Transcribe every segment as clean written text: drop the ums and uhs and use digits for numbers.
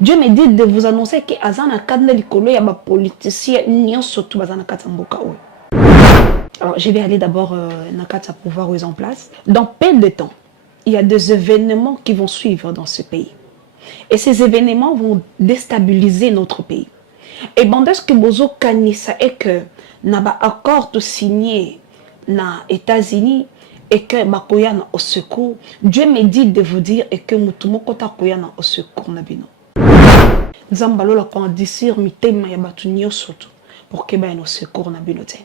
Dieu me dit de vous annoncer que Azana Kadna Likolo ya ba politicien nyon surtout Bazana Katamboka. Alors je vais aller d'abord Nakata pouvoir mise en place. Dans peu de temps, il y a des événements qui vont suivre dans ce pays. Et ces événements vont déstabiliser notre pays. Et pendant ce que Bozo Kanisa est que naba accord signé na États-Unis et que bakoya na au secours, Dieu me dit de vous dire et que mutumoko ta koya na au secours na bino. Zambalo la condisir mitema ya batu nyosoto pour que ba no secours na bino te.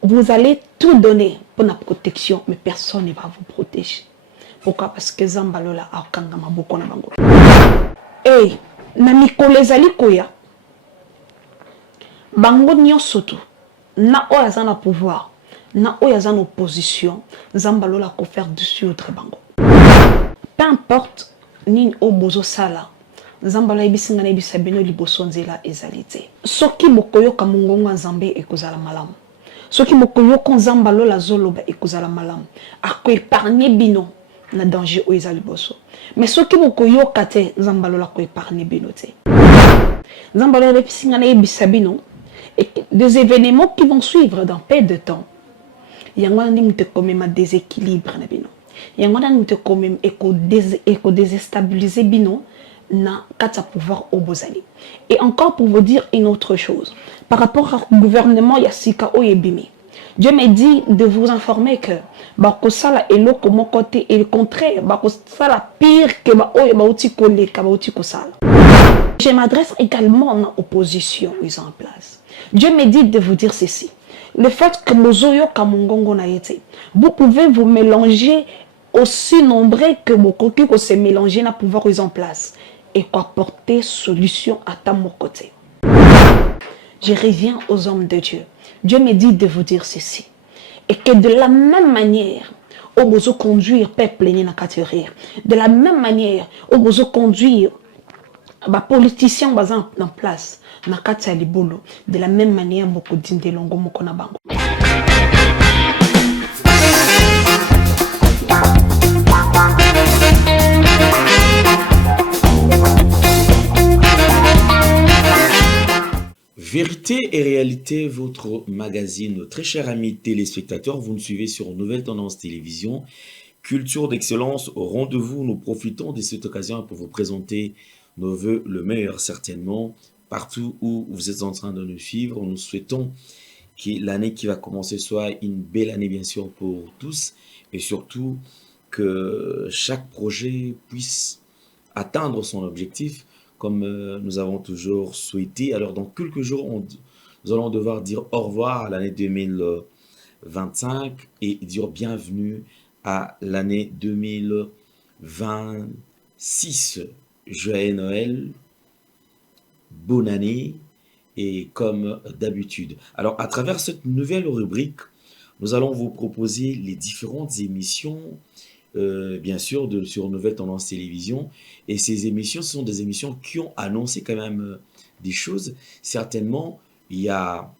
Vous allez tout donner pour la protection, mais personne ne va vous protéger. Pourquoi? Parce que Zambalo la akanga maboko na bango. Et na mikolo ezali koya bango nyosoto na oyo aza na pouvoir na oyo aza na opposition Zambalo la ko faire dessus autre bango. Peu importe nini o bozo sala Zambalo ebisinga na ebisa bino liboso nzela ezali te. Soki bokoyoka mongongo Nzambe ekozala malamu. Soki bokoyoka Nzambalo la zoloba ekozala malamu. Ako épargner bino na danger oyo ezali liboso. Mais soki bokoyoka te Nzambalo la ko épargner bino te. Nzambalo ebisinga na ebisa bino et des événements qui vont suivre dans peu de temps. Il y a quand même un déséquilibre. Il y a quand même un déstabiliser bino na kata pouvoir au bozali. Et encore pour vous dire une autre chose. Par rapport au gouvernement Yassika Oyebimi, Dieu me dit de vous informer que bakosala elo comme côté et le contraire, bakosala pire que ba oyo ba uti kole ka ba uti kosala. Je m'adresse également à l'opposition mise en place. Dieu me dit de vous dire ceci. Le fait que Mozoyo Kamungongo na été, vous pouvez vous mélanger aussi nombreux que Mokoki que se mélanger na pouvoir mise en place et apporter solution à ta mon côté. Je reviens aux hommes de Dieu. Dieu me dit de vous dire ceci. Et que de la même manière, au besoin conduire peuple na katerir. De la même manière, au besoin conduire les politiciens en place na kati ya libolo de la même manière beaucoup d'indelongo moko na bango. Vérité et réalité, votre magazine. Très chers amis téléspectateurs, vous nous suivez sur Nouvelle Tendance Télévision. Culture d'excellence au rendez-vous. Nous profitons de cette occasion pour vous présenter nos voeux le meilleur certainement. Partout où vous êtes en train de nous suivre, nous souhaitons que l'année qui va commencer soit une belle année bien sûr pour tous et surtout que chaque projet puisse atteindre son objectif comme nous avons toujours souhaité. Alors dans quelques jours, nous allons devoir dire au revoir à l'année 2025 et dire bienvenue à l'année 2026. Joyeux Noël, bonne année et comme d'habitude. Alors à travers cette nouvelle rubrique, nous allons vous proposer les différentes émissions bien sûr sur Nouvelle Tendance Télévision, et ces émissions ce sont des émissions qui ont annoncé quand même des choses. Certainement il y a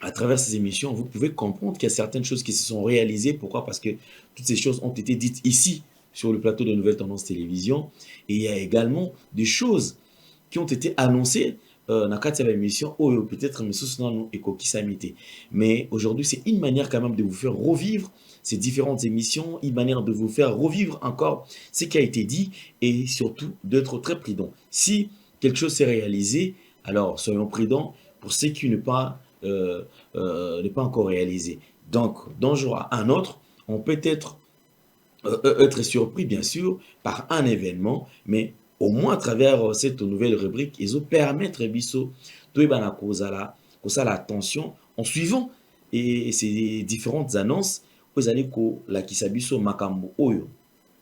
à travers ces émissions vous pouvez comprendre qu'il y a certaines choses qui se sont réalisées. Pourquoi? Parce que toutes ces choses ont été dites ici sur le plateau de Nouvelle Tendance Télévision, et il y a également des choses qui ont été annoncées dans la émission ou peut-être mais aujourd'hui c'est une manière quand même de vous faire revivre ces différentes émissions, une manière de vous faire revivre encore ce qui a été dit et surtout d'être très prudent. Si quelque chose s'est réalisé, alors soyons prudents pour ce qui n'est pas encore réalisé. Donc d'un jour à un autre, on peut être surpris bien sûr par un événement, mais au moins à travers cette nouvelle rubrique, ils ont permettre biso de la attention en suivant et ces différentes annonces. Vous allez ko la kisabiso makambo oyo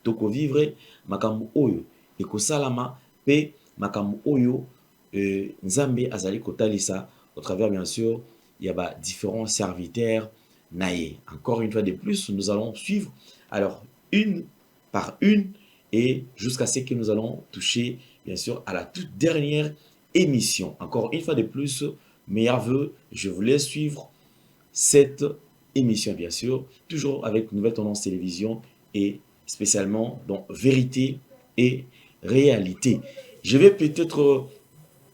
toko vivre makambo oyo et ko salama pe makambo oyo nzambe azali kotalisa au travers bien sûr il y a différents serviteurs naïe. Encore une fois de plus, nous allons suivre alors une par une et jusqu'à ce que nous allons toucher bien sûr à la toute dernière émission. Encore une fois de plus, meilleurs vœux, je vous laisse suivre cette émission bien sûr, toujours avec Nouvelle Tendance Télévision et spécialement dans Vérité et Réalité. Je vais peut-être,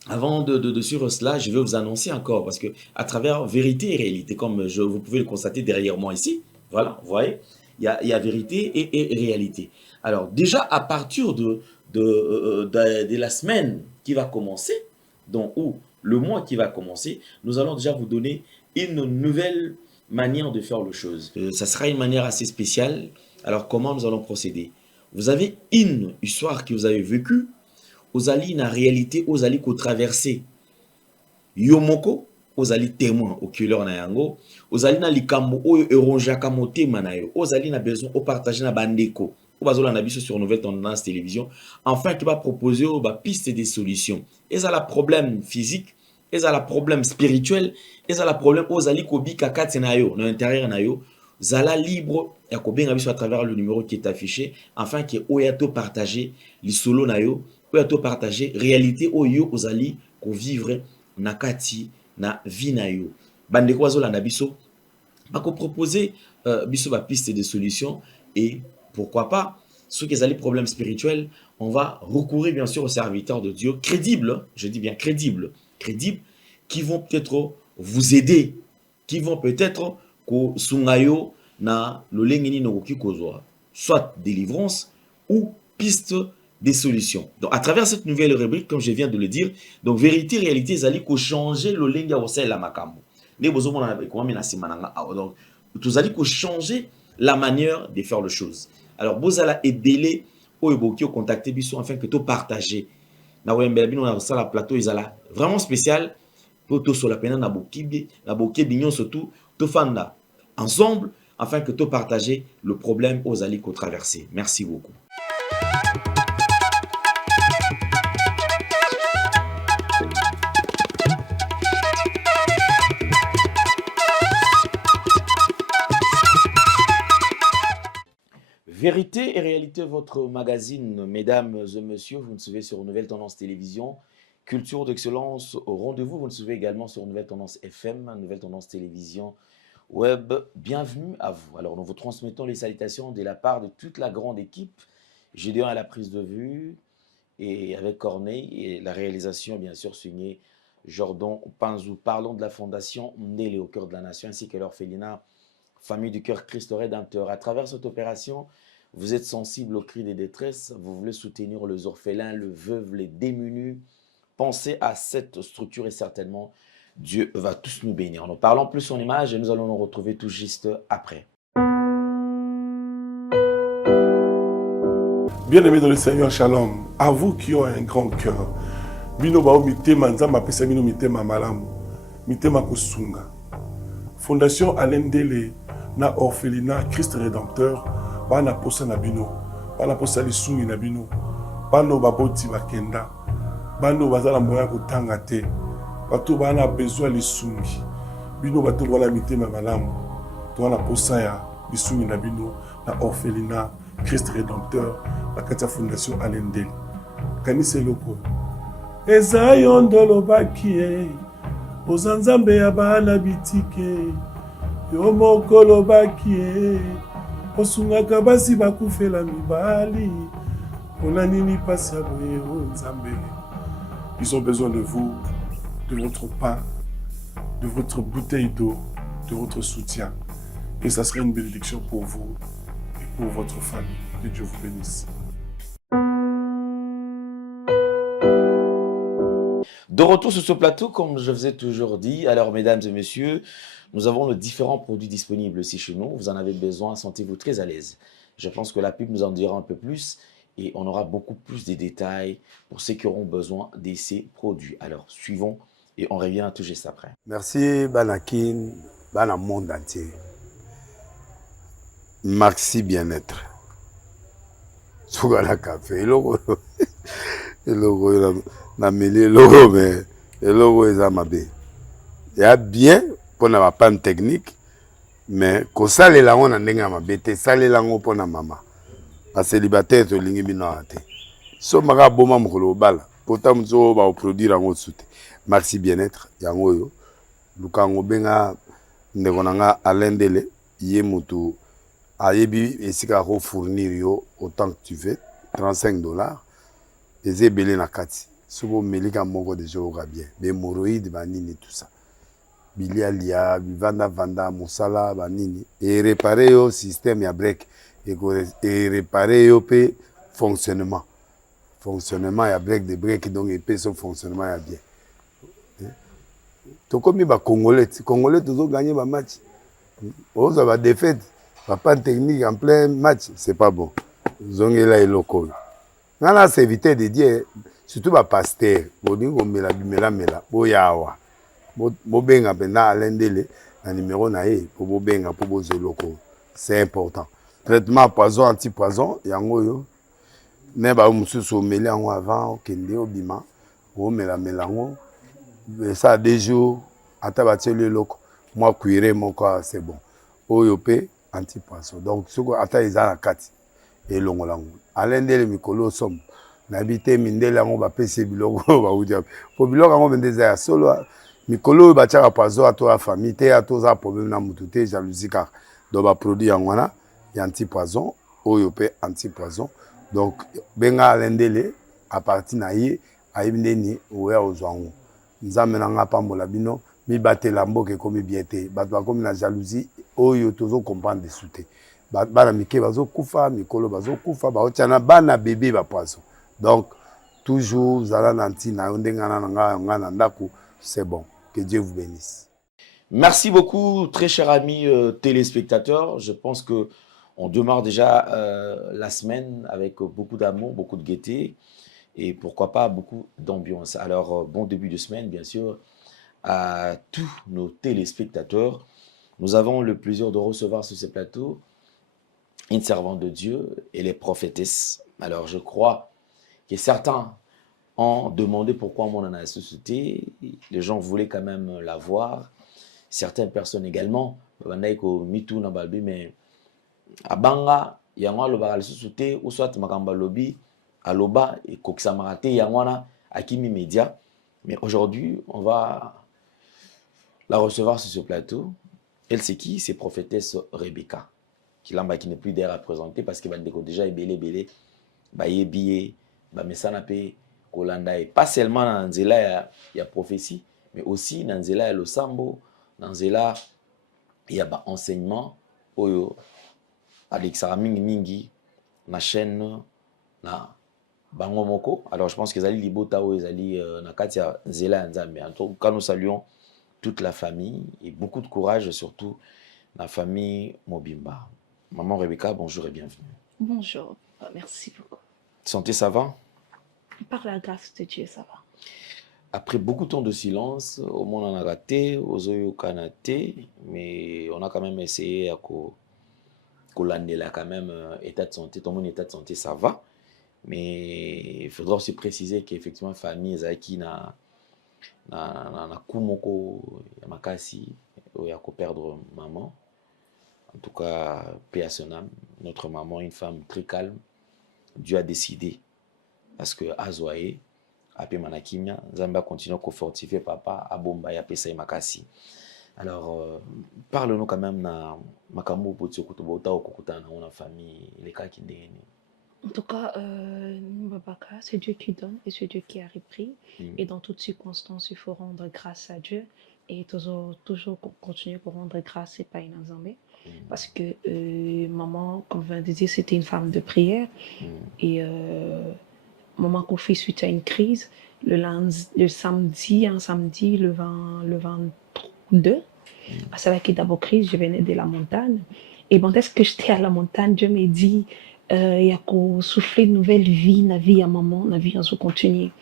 avant de suivre cela, je vais vous annoncer encore, parce que à travers vérité et réalité, comme vous pouvez le constater derrière moi ici, voilà, vous voyez, il y a vérité et réalité. Alors déjà, à partir de la semaine qui va commencer, donc, ou le mois qui va commencer, nous allons déjà vous donner une nouvelle manière de faire les choses. Ça sera une manière assez spéciale. Alors, comment nous allons procéder? Vous avez une histoire que vous avez vécue, vous allez na réalité, vous allez traverser. Yomoko, vous allez témoin oculaire na yango, vous allez na likambo oyo eronjaka motema na yo, vous allez na besoin de partager na bandeko. Vous allez na biso sur Nouvelle Tendance Télévision, enfin qui va proposer ba piste des solutions. Et ça la problème physique, et ça la problème spirituel, et ça la problème vous allez kobika kati na yo, na intérieur na yo, zala libre ya kobenga biso à travers le numéro qui est affiché, afin que oya to partager li solo na yo, oya to partager réalité oyo vous allez ko vivre na kati na vie na yo. Bandeko bazolanda biso bako proposer biso ba piste de solutions, et pourquoi pas ceux qui ont des problèmes spirituels, on va recourir bien sûr aux serviteurs de Dieu crédibles, je dis bien crédibles, qui vont peut-être vous aider, qui vont peut-être ko sungayo na lolengini no kokozwa, soit délivrance ou piste des solutions. Donc, à travers cette nouvelle rubrique, comme je viens de le dire, donc vérité, réalité, zali ko changer le lenga osel la makambo. Donc, vous allez ko changer la manière de faire les choses. Alors, vous allez aider ou contacter biso afin que tu partages. Na wembela bino na sala plateau izala vraiment spécial pour tout sur la peine na bokibi bignon surtout to fanda ensemble afin que tu partages le problème aux alliés qu'on traverser. Merci beaucoup. Vérité et réalité, votre magazine, mesdames et messieurs, vous nous suivez sur Nouvelle Tendance Télévision, culture d'excellence au rendez-vous, vous nous suivez également sur Nouvelle Tendance FM, Nouvelle Tendance Télévision Web. Bienvenue à vous. Alors, nous vous transmettons les salutations de la part de toute la grande équipe, Gédéon à la prise de vue, et avec Corneille, et la réalisation, bien sûr, signée Jordan Panzou. Parlons de la fondation Ndélé au cœur de la nation, ainsi que l'orphelinat Famille du Cœur Christ Rédempteur. À travers cette opération, vous êtes sensible aux cris des détresses, vous voulez soutenir les orphelins, les veuves, les démunis. Pensez à cette structure et certainement Dieu va tous nous bénir. Nous parlons plus en image et nous allons nous retrouver tout juste après. Bien-aimés dans le Seigneur, shalom. À vous qui ont un grand cœur. Bino bao mitema nzamba pesa bino mitema malamu. Mitema kusunga. Fondation Alain Ndélé na orphelinat Christ Rédempteur. Bana posa na bino. Bana posa lisungi na bino. Bano baboti bakenda. Bano bazala moya kotanga te. Bato bana besoin lisungi. Bino bato wala mitema malamu. To wana posa ya lisungi na bino na orphelinat Christ Rédempteur. La Katia Fondation Alain Ndélé. Kanise loko. Eza yondolo bakie. Ozanzambe ya bana bitike. Yo mokolo bakie. Osungaka basi bakufela mibali. Ona nini pasi ya boye Nzambe. Ils ont besoin de vous, de votre pain, de votre bouteille d'eau, de votre soutien. Et ça serait une bénédiction pour vous et pour votre famille. Que Dieu vous bénisse. De retour sur ce plateau, comme je vous ai toujours dit, alors mesdames et messieurs, nous avons les différents produits disponibles ici chez nous. Vous en avez besoin, sentez-vous très à l'aise. Je pense que la pub nous en dira un peu plus et on aura beaucoup plus de détails pour ceux qui auront besoin de ces produits. Alors, suivons et on revient tout juste après. Merci Banakin, Bana monde entier. Maxi bien-être. Sougala café, logo, na mêlé logo, mais le logo est amabé. Il y a bien pour la panne technique, mais quand ça les langues on a n'enga amabé, ça les langues pour la maman. À célibataire to lingi binoate. So maga boma mkolo bala. Pourtant mzo ba produire en soute. Maxi bien-être yango yo. Lukango benga ndekonanga Alain Ndélé ye mutu ayebi esika ko fournir yo autant que tu veux $35 eza ebele na kati soki omelika moko deja oyoka bien bémoroïde banini tout ça bilialia bivandavanda mosala banini erépare yo système ya break erépare yo mpe fonctionnement ya break de break donc epesa fonctionnement ya bien tokomi bacongolais tozoganye bamatch ozwa badéfaite bapane technique en plein match c'est pas bon zongela eloko oyo nga na serviteur de Dieu surtout bapaster bolingi komela bimelamela boya awa bobenga mpena alendele na numéro na ye mpo bobenga mpo bozwa eloko c'est important traitement poison antipoison yango oyo ne bao mosusu omeli yango avant okende obima omelamela yango ça 2 jours ata batieli eloko mwa cuire moko c'est bon oyo mpe antipoison donc soko ata eza na kati elongola yango alendele mikolo osomo nayebi te mindele yango bapesi biloko oyo bauti po biloko yango mende eza ya solo mikolo oyo batiaka poison ato ya famille te ato oza problème na mutu te jalousie kaka donc baproduit yango wana ya antipoison oyo mpe antipoison donc benga alendele à partir na ye ayebi ndeni oya ozwa yango nzambe na nga pambola bino mibatela mboka ekomi bien te bato bakomi na jalousie oyo tozokomprendre desu te bana mike bazokufa mikolo bazokufa baotia na bana bebe bapoison donc toujours zala na ntina yo ndenge na nga na ndako c'est bon que Dieu vous bénisse. Merci beaucoup, très chers amis téléspectateurs. Je pense que on démarre déjà la semaine avec beaucoup d'amour, beaucoup de gaieté et pourquoi pas beaucoup d'ambiance. Alors, bon début de semaine, bien sûr, à tous nos téléspectateurs. Nous avons le plaisir de recevoir sur ce plateau une servante de Dieu et les prophétesses. Alors, je crois que certains ont demandé pourquoi on en a société. Les gens voulaient quand même la voir. Certaines personnes également, mais abanga yangwa loba la société ou soit makamba lobby aloba et koksamarate yangwana akimi média. Mais aujourd'hui, on va la recevoir sur ce plateau. Elle c'est qui? C'est prophétesse Rebecca. Qui n'est plus d'air à présenter parce que déjà belé baye billet ba mesana pe kolanda et pas seulement dans nzela ya prophétie mais aussi dans nzela ya losambo dans nzela ya ba enseignement oyo Alexandra mingi na chaîne na bango moko. Alors je pense que zali libota o ezali na kati ya nzela ya nzambe. En tout cas nous saluons toute la famille et beaucoup de courage surtout la famille Mobimba. Maman Rebecca, bonjour et bienvenue. Bonjour, merci beaucoup. Santé, ça va? Par la grâce de Dieu, ça va. Après beaucoup de temps de silence, au moins on a raté, aux oyo kanaté, mais on a quand même essayé à l'année là quand même état de santé, ton mon état de santé ça va, mais il faudra aussi préciser qu'effectivement famille zaki na kumoko ya makasi ya ko perdre maman. En tout cas, paix à son âme, notre maman, une femme très calme, Dieu a décidé parce que Azoae, Ape Manakimia, Zamba continue à fortifier papa, Abomba, Ape Saï Makasi. Alors, parle-nous quand même na Makambo Potio Kutobota ou Kukuta na la famille, les cas qui déni. En tout cas, Mbabaka, c'est Dieu qui donne et c'est Dieu qui a repris. Et dans toutes circonstances, il faut rendre grâce à Dieu et toujours continuer pour rendre grâce et pas une ensemble. Parce que maman, comme je viens de dire, c'était une femme de prière. Et maman Kofi, suite à une crise, le samedi, le 22, c'est là qu'il y a d'abord crise, je venais de la montagne. Et bon, dès que j'étais à la montagne, Dieu m'a dit, il y a qu'à souffler une nouvelle vie, la vie à maman, la vie à se continuer.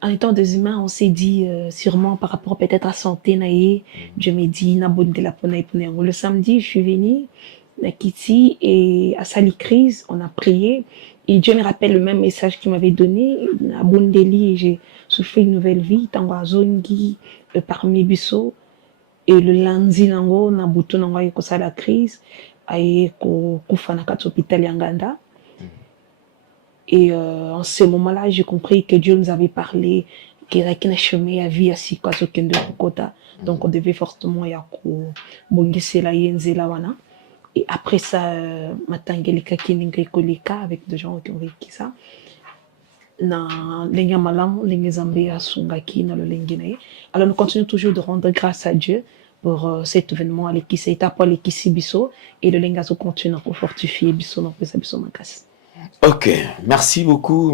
En étant des humains, on s'est dit, sûrement par rapport peut-être à santé, Dieu m'a dit, le samedi, je suis venue à Kitty et à Sali Crise, on a prié. Et Dieu me rappelle le même message qu'il m'avait donné. À Bondeli, j'ai soufflé une nouvelle vie, Tango Zongi, parmi Bissot. Et le lundi, on a bouton, on a eu la crise, et on a eu l'hôpital Yanganda. Et en ce moment-là, j'ai compris que Dieu nous avait parlé, qu'il y a un chemin à vie à Kota. Donc on devait fortement y aller. Et après ça, Matangelika Kininga Koleka avec des gens qui ont vécu ça. na lenga malam lenga zambe asungaki na lengi na ye. Alors nous continuons toujours de rendre grâce à Dieu pour cet événement qui s'est étape qui sibiso et le lenga continue pour fortifier biso na pesa biso makasi. Ok, merci beaucoup,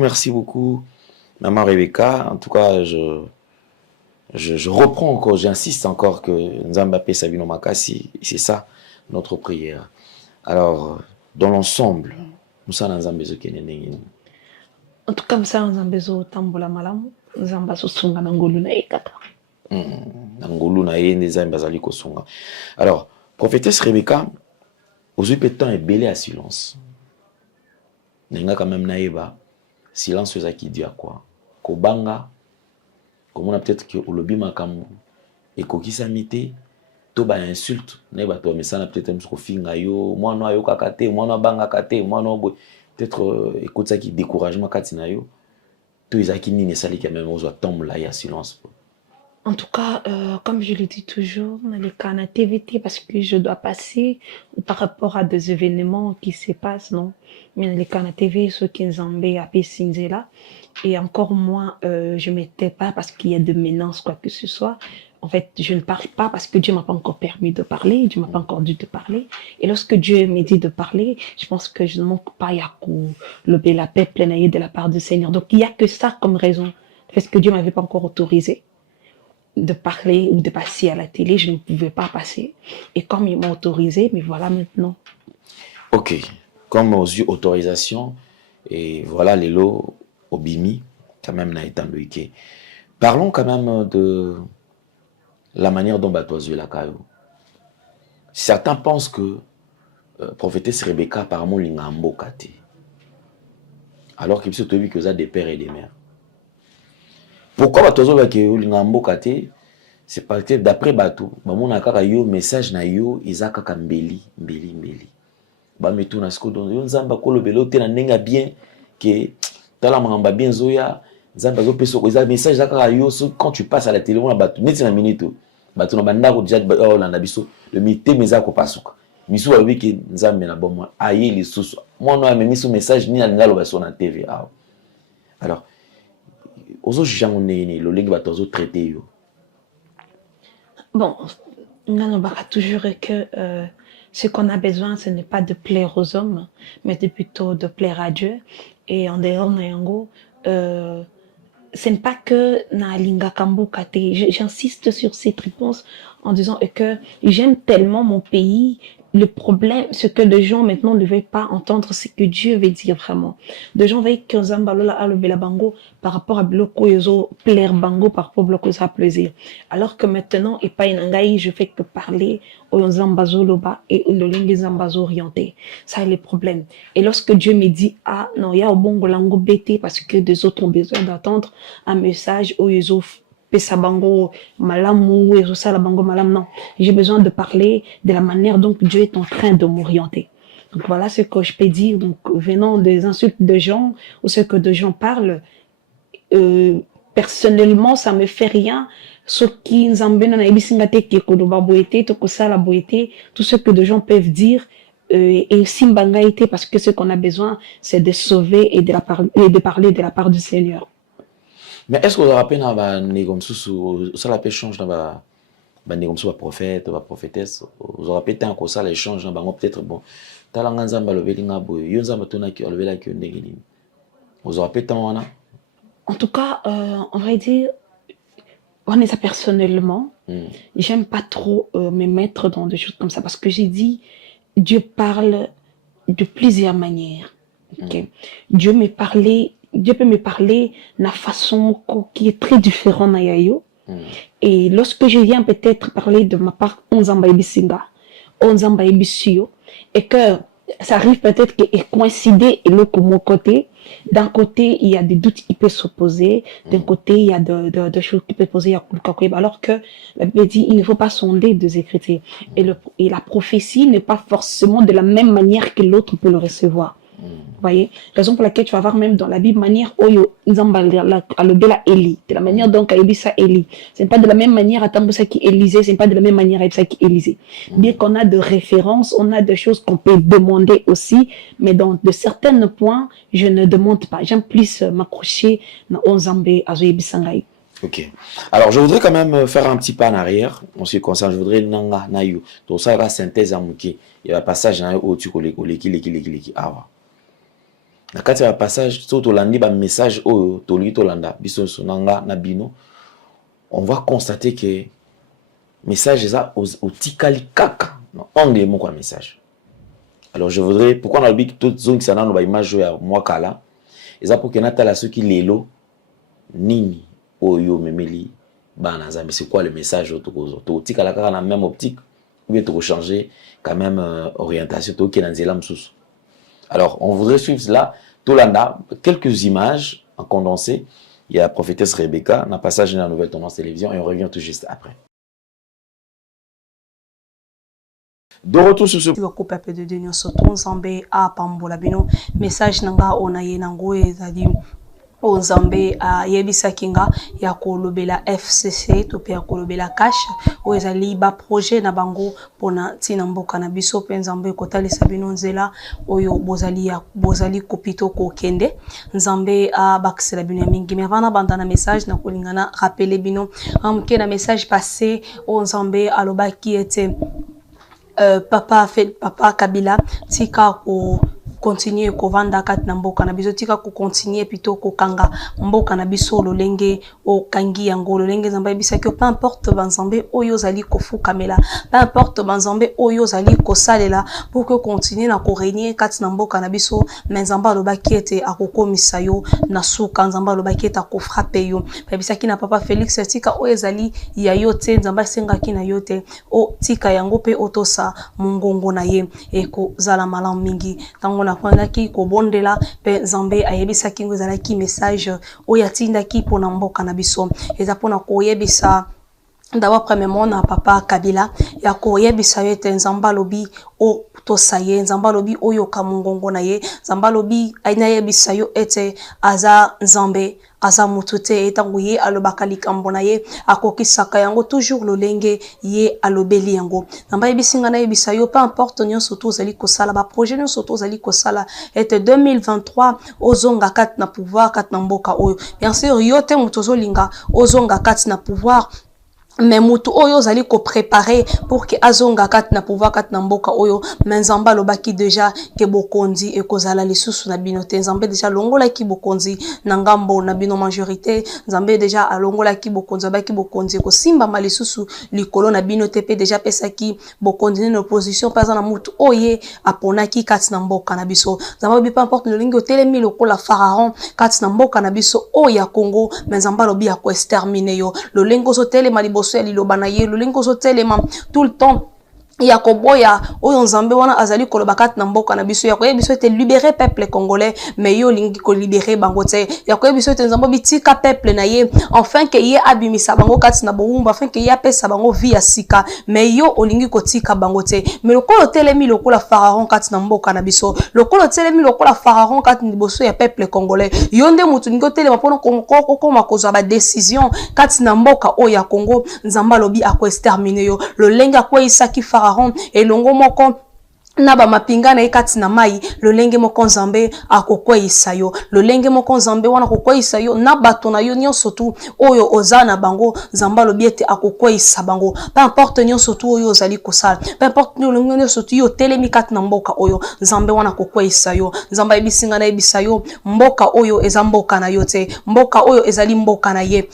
Maman Rebecca. En tout cas, je reprends encore, j'insiste encore que Nzamba pe Sabino Makasi, c'est ça notre prière. Alors, dans l'ensemble, nous sommes Nzamba Zokenene. En tout cas, ça Nzamba zo tambola malamu, Nzamba so sunga na ngolu na ekata. Ngolu na ye Nzamba zali ko sunga. Alors, prophétesse Rebecca, aujourd'hui peut-être est belé à silence. Nenga quand même naïba, silence aux qui dit à quoi? Kobanga, comme on a peut-être que olobi makamu, et kokisa mité, to ba insulte, naïba to mais ça na peut-être un finga yo, moi no ayo kakate, moi no banga kate, moi no boy, peut-être écoute ça qui découragement katina yo, to izaki ni ne sali quand même ozo tombe là il y a silence. En tout cas, comme je le dis toujours, dans les cas de TVT, parce que je dois passer par rapport à des événements qui se passent, non. Mais dans les cas de TV, ceux qui ont appelé là, et encore moins, je ne m'étais pas parce qu'il y a de menaces, quoi que ce soit. En fait, je ne parle pas parce que Dieu m'a pas encore permis de parler, Dieu m'a pas encore dit de parler. Et lorsque Dieu m'a dit de parler, je pense que je ne manque pas la paix pleine de la part du Seigneur. Donc, il n'y a que ça comme raison. Parce que Dieu m'avait pas encore autorisé de parler ou de passer à la télé, je ne pouvais pas passer. Et comme il m'a autorisé, mais voilà maintenant. Ok, comme aux yeux autorisation, et voilà les lots au Bimi, quand même n'a été embêté. Parlons quand même de la manière dont Batoiseux la caillou. Certains pensent que prophétesse Rebecca apparemment l'ingambo kate. Alors qu'il se trouve que ça des pères et des mères. Pourquoi Batozo va que l'ingambo kate? C'est parce que d'après Bato, mon akaka yo message na yo izaka kambeli mbeli. Ba metu na sko don yo nzamba ko lobelo te na nenga bien que tala mangamba bien zoya nzamba zo peso ko za message zaka yo quand tu passes à la télé on a Bato neti na minute Bato na banda ko déjà Hollanda biso le mité mezako pasuka. Misu ba bi que nzambe na bon ayi li susu. Moi no amemi so message ni na ngalo ba so na TV. Alors aux autres gens on est le link Batozo traité yo. Bon, on a toujours que ce qu'on a besoin, ce n'est pas de plaire aux hommes, mais de plutôt de plaire à Dieu. Et en dehors Nayango, ce n'est pas que na linga kambo kate. J'insiste sur cette réponse en disant que j'aime tellement mon pays. Le problème, ce que les gens maintenant ne veulent pas entendre, c'est que Dieu veut dire vraiment. Les gens veulent que Zambalola alobela bango par rapport à bloko yozo plaire bango par rapport à bloko ça plaisir. Alors que maintenant, et pas inangai, je fais que parler au Zambazo loba et le lingue Zambazo orienté. Ça est le problème. Et lorsque Dieu me dit, ah non, il y a au bongo lango bété parce que des autres ont besoin d'attendre un message au yozo Pesabango malamu et ça la bango malam non. J'ai besoin de parler de la manière dont Dieu est en train de m'orienter. Donc voilà ce que je peux dire. Donc venant des insultes de gens ou ce que des gens parlent, personnellement ça me fait rien. Ce qui nous embêne na ibisingate qui kodoba boité to kosala boité, tout ce que des gens peuvent dire. Et simbangaïté parce que ce qu'on a besoin c'est de sauver et de parler de la part du Seigneur. Mais est-ce que vous vous rappelez dans la négociation, ça la paix change dans la négociation, prophète, prophétesse, vous vous rappelez tant que ça l'échange dans peut-être bon. Talanganza mbalobelinga boy, yonza tona ki olobela ki ndengini. Vous vous rappelez tant wana? En tout cas, on va dire, on est ça personnellement. J'aime pas trop me mettre dans des choses comme ça parce que j'ai dit, Dieu parle de plusieurs manières. Okay? Dieu peut me parler de façon qui est très différente na yayo. Et lorsque je viens peut-être parler de ma part Onzamba Ibisinga, Onzamba Ibisio, et que ça arrive peut-être que coïncider et l'autre mon côté, d'un côté il y a des doutes qui peuvent s'opposer, d'un côté il y a de choses qui peuvent poser alors que la Bible dit il ne faut pas sonder des Écritures et la prophétie n'est pas forcément de la même manière que l'autre peut le recevoir. voyez, raison pour laquelle tu vas voir même dans la Bible manière oyo nzamba alobela Élie, de la manière donc ayebisa Élie. C'est pas de la même manière à Tambosa qui Élisée, c'est pas de la même manière à ça qui Élisée. Bien qu'on a de références, on a des choses qu'on peut demander aussi, mais dans de certains points, je ne demande pas. J'aime plus m'accrocher dans Onzambé azoyebisa ngai. Ok. Alors, je voudrais quand même faire un petit pas en arrière en ce qui concerne. Je voudrais nanga nayu. Donc ça la synthèse à mouki. Il y a un passage où tu colles leki. Ah ouais. Quand il y a un passage, surtout l'andi ba message au toli tolanda biso sonanga nabino. On va constater que message ça au tikali kaka. Non, anglais mon quoi message. Alors je voudrais pourquoi on a dit que toute zone qui s'en a no ba image ya moi kala. Et ça pour que natala ceux qui lelo nini. Oyo memeli bana zambe, c'est quoi le message autour to tika la kaka na même optique ou bien to changer quand même orientation to kenanzela msusu. Alors on voudrait suivre cela tolanda quelques images en condensé. Il y a la prophétesse Rebecca dans passage de la nouvelle tendance télévision et on revient tout juste après. De retour sur ce beaucoup peuple de Dieu surtout Nzambe a pambola bino message nanga onaye nango ezali Nzambe a yebisa kinga ya kolobela FCC to pe ya kolobela cash o ezali ba projet na bango pona tina mboka na biso pe Nzambe kotalisa bino nzela oyo bozali kopito ko kende Nzambe a bakisela bino mingi mais avant banda na message na kolingana rappeler bino ke na message passé o Nzambe alobaki ete papa Kabila tika ko continuer ko vanda kat na mboka na biso tika ko continuer plutôt ko kanga mboka na biso lolenge o kangi yango lolenge Nzambe bisa que peu importe banzambe oyo zali ko fukamela peu importe banzambe oyo zali ko salela pour que continuer na ko régner kat na mboka na biso mais Nzambe alobaki ete akokomisa yo na suka Nzambe alobaki ete ko frapper yo bisa ki na papa Félix tika oyo zali ya yote Nzambe sengaki na yote o tika yango pe otosa mungongo na ye e ko zala malam mingi tango na kwanda ki ko bondela pe Nzambe ayebisa ki ngozala ki message oyatinda ki pona mboka na biso eza pona ko yebisa d'abord premièrement na papa Kabila ya ko yebisa yete Nzambe lobi o to saye Nzambe lobi oyo kamungongo na ye Nzambe lobi aina yebisa yo ete aza Nzambe aza mutute etango ye alobaka likambo na ye akokisaka yango toujours lolenge ye alobeli yango Nzambe yebisinga na yebisa yo peu importe nyonso to zali kosala ba projet nyonso to zali kosala ete 2023 ozonga kat na pouvoir kat na mboka oyo bien sûr yo te mutozo linga ozonga kat na pouvoir mais mutu oyo zali ko préparer pour que azonga kat na pouvoir kat na mboka oyo mais Nzambe alobaki déjà que bokondi e kozala lisusu na bino te Nzambe déjà longola ki bokondi na ngambo na bino majorité Nzambe déjà alongola ki bokonzi baki bokondi ko simba malisusu likolo na bino te pe déjà pesa ki bokondi na opposition pas na mutu oye aponaki kat na mboka na biso Nzambe bi peu importe le lingo telemi lokola pharaon kat na mboka na biso oya Congo mais Nzambe alobi ya ko exterminer yo le lingo zo telema tout le temps Yakoboya oyo Nzambe wana azali kolobakat na mboka na biso yakoye biso te libérer peuple congolais mais yo lingi ko libérer bango te yakoye biso te Nzambe bitika peuple na ye enfin que ye abimisa bango kati na bomba enfin que ye apesa bango vie ya sika mais yo olingi ko tika bango te mais lokolo telemi lokola pharaon kati na mboka na biso lokolo telemi lokola pharaon kati liboso ya peuple congolais yo nde mutu ningo telema pona ko makozwa ba décision kati na mboka o ya Congo Nzambe lobi ako exterminer yo lo lenga ko isaki pharaon et longo moko na ba mapinga na ekati na mai lo lenge moko Nzambe akokweyisa yo lo lenge moko Nzambe wana akokweyisa yo na bato na yo nyonso tu oyo ozana bango Nzambe lobi ete akokweyisa bango peu importe nyonso tu oyo ozali kosala peu importe nyonso tu yo telemi kati na mboka oyo Nzambe wana akokweyisa yo Nzambe ebisinga na ebisa yo mboka oyo eza mboka na yo te mboka oyo ezali mboka na ye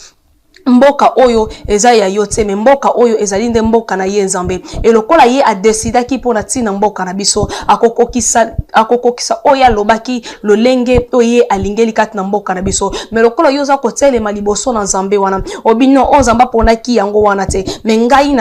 mboka oyo eza ya yote me mboka oyo ezali nde mboka na ye Nzambe elokola ye a décida ki pona tina mboka na biso akokokisa oya lobaki lolenge oye alingeli kati na mboka na biso me lokola yo za kotelema liboso na Nzambe wana obino o Nzambe pona ki yango wana te me ngai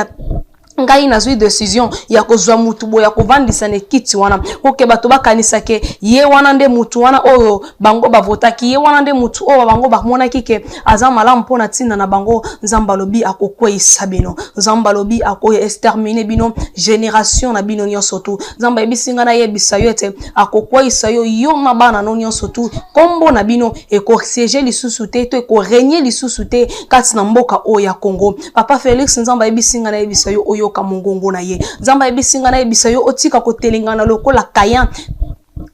ngai nazwi décision ya kozwa mutu boya ya kovandisa ne kiti wana oke bato bakanisa ke ye wana nde mutu wana oyo bango bavotaki ye wana nde mutu oyo bango bamonaki ke aza malamu mpona ntina na bango nzambe alobi akokweyisa bino nzambe alobi akoextermine bino génération na bino nyonso tu nzambe ayebisi nga nayebisa yo ete akokweyisa yo yo na bana no nyonso tu kombo na bino ekosiege lisusu te to ekorenie lisusu te kati na mboka oyo ya Congo. Papa Félix nzambe ayebisi nga nayebisa yo oyo kamungongo na ye nzamba ebisinga na ebisa yo otika kotelengana lokola kayan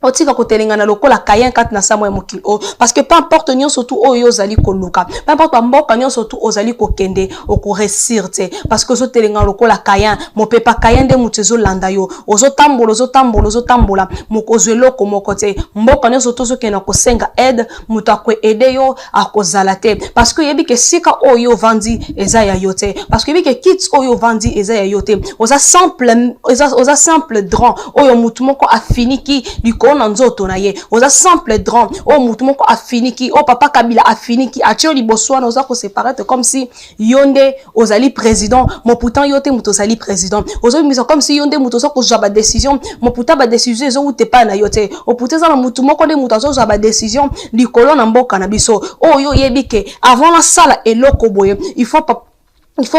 otika kotelengana lokola kayan kat na Samuel mokili o parce que peu importe nyon surtout oyo zali koluka peu importe mboka nyon surtout ozali kokende okoresir te parce que ozo telengana lokola kayan mopepa kayan de mutezo landa yo ozo tambola mokozwe loko mokote mboka nyon surtout zo kena kosenga aide mutakwe aide yo akozala te parce que yebi ke sika oyo vandi eza ya yote parce que yebi ke kits oyo vandi eza ya yote oza simple dran oyo mutu moko afiniki likona nzoto na ye oza simple dran o mutu moko afiniki o papa Kabila afiniki atio liboswana oza ko séparer comme si yonde ozali président mo pourtant yote mutu ozali président ozo misa comme si yonde mutu oza ko jaba décision mo pourtant ba décision ezo ute pa na yote o pourtant za mutu moko de mutu ozo jaba décision likolo na mboka na biso o yo yebike avant la sala eloko boye il faut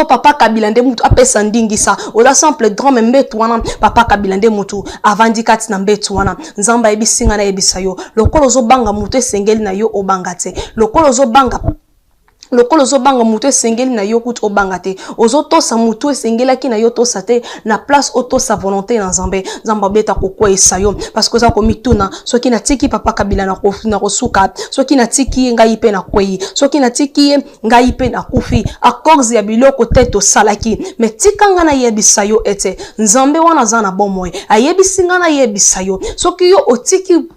papa Kabila nde mutu apesa ndingisa oza simple drame mbetu wana papa Kabila nde mutu avandi kati na mbetu wana nzamba ebisinga na ebisa yo lokolo zo banga mutu esengeli na yo obanga te lokolo zo banga mutu esengeli na yo kutu obanga te ozo tosa mutu esengelaki na yo tosa te na place otosa volonté na nzambe nzamba beta kokweyisa yo parce que za komituna soki na tiki papa Kabila na kosuka soki na tiki ngai pe na kweyi soki na tiki ngai pe na kufi accords ya biloko teto salaki me tikanga na yebisa yo ete nzambe wana za na bomoy ayebisinga na yebisa yo soki yo otiki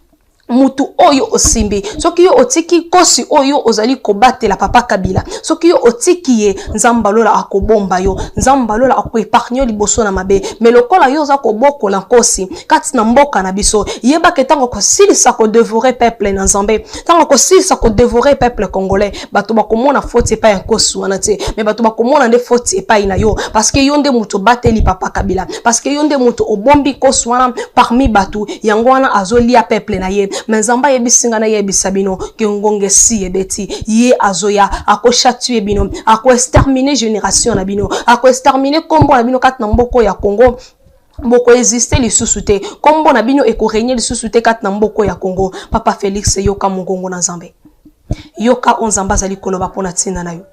mutu oyo osimbi soki yo otiki kosi oyo ozali kobatela papa Kabila soki yo otiki ye nzamba lola akobomba yo nzamba lola akoepargne liboso na mabe me lokola yo za kobokola kosi kati na mboka na biso yeba ke tango kosilisa ko dévorer peuple na nzambe tango kosilisa ko dévorer peuple congolais bato bakomona faute epai ya kosi wana te me bato bakomona nde faute epai na yo parce que yo nde mutu bateli papa Kabila parce que yo nde mutu obombi kosi wana parmi batu yango wana azolia peuple na ye menzamba yebisinga na yebisa bino ke ngonge si ebeti ye azoya akoshatue bino akoexterminer génération na bino akoexterminer kombo na bino kati na mboko ya Congo mboko existe lisusu te kombo na bino ekorenie lisusu te kati na mboko ya Congo. Papa Félix yoka mongongo na nzambe yoka onzamba zali koloba pona tinda na yo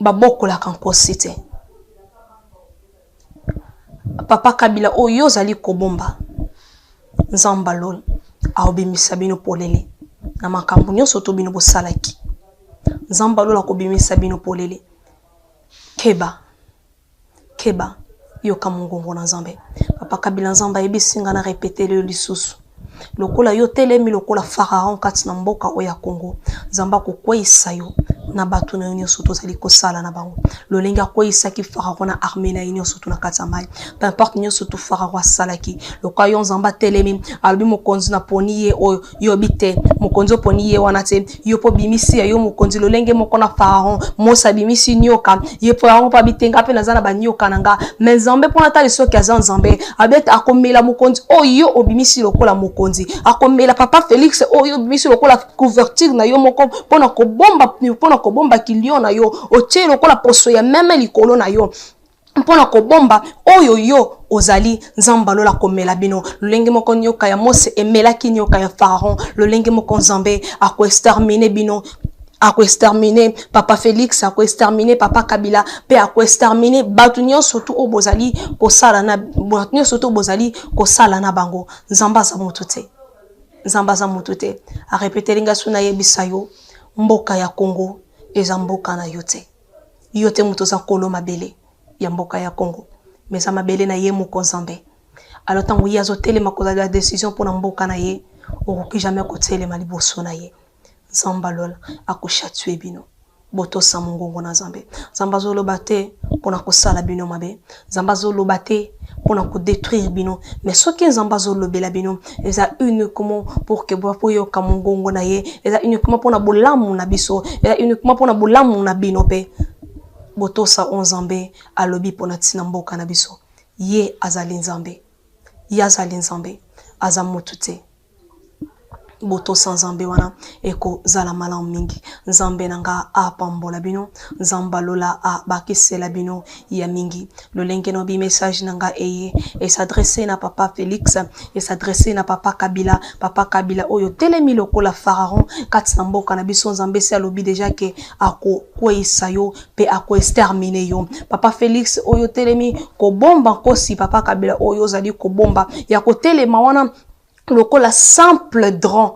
babokola kankosi te papa Kabila oyo zali kobomba nzamba lol aobimisa bino polele na makambo nyonso to bino bosalaki nzamba lol akobimisa bino polele keba yoka mongongo na nzambe papa Kabila nzamba ebisinga na répéter le lisusu lokola yo telemi lokola pharaon kati na mboka oya Congo nzamba kokweyisa yo na batu na nyonso tozali kosala na bango lolenge akweyisaki pharaon na armée na nyonso na kati ya mai peu importe nyonso to pharaon asalaki lokola yo nzamba telemi albi mokonzi na poni ye oyo yo bite mokonzi poni ye wana te yo po bimisi ya yo mokonzi lolenge moko na pharaon mosa bimisi nyoka ye po yango pa bitenga pe nazana ba nyoka nanga mais nzambe pona tali soki azan nzambe abeta akomela mokonzi oyo obimisi lokola mokonzi akomela papa Félix oyo obimisi lokola couverture na yo moko pona kobomba kilio na yo otie lokola poso ya meme likolo na yo mpona kobomba oyo yo ozali nzamba lola komela bino lolenge moko nyoka ya Mose emelaki nyoka ya Pharaon lolenge moko nzambe akoexterminer bino akoexterminer papa Félix akoexterminer papa Kabila pe akoexterminer batu nyonso tu obozali kosala na batu nyonso tu obozali kosala na bango nzamba za mutu te a répéter linga suna yebisa yo mboka ya Congo eza mboka na yote yote mutu za kolo mabele ya mboka ya Congo mesa mabele na ye moko nzambe alors tango ya zotele makoza la décision pour mboka na ye okoki jamais kotele maliboso na ye nzamba lola akoshatue bino boto sa mongongo na nzambe nzamba zoloba te pona kosala bino mabe nzamba zoloba te pona ko détruire bino mais soki nzamba zolobela bino eza uniquement pour que bo yoka mongongo na ye eza uniquement pona bolamu na biso eza uniquement pona bolamu na bino pe botosa o nzambe alobi pona tina mboka na biso. Ye azali nzambe. Ye azali nzambe. Aza mutu te. Botosa nzambe wana eko zala malamu mingi. Nzambe nanga apambola bino. Nzamba lola bakisela bino ya mingi. Lolenge no bi message nanga eye. Et s'adresser na papa Félix. Et s'adresser na papa Kabila. Papa Kabila oyo telemi lokola pharaon. Kati na mboka na biso nzambe se alobi deja ke ako kwesa yo pe ako exterminer yo. Papa Félix oyo telemi ko bomba kosi papa Kabila oyo zali ko bomba. Ya ko telema wana lokola simple dron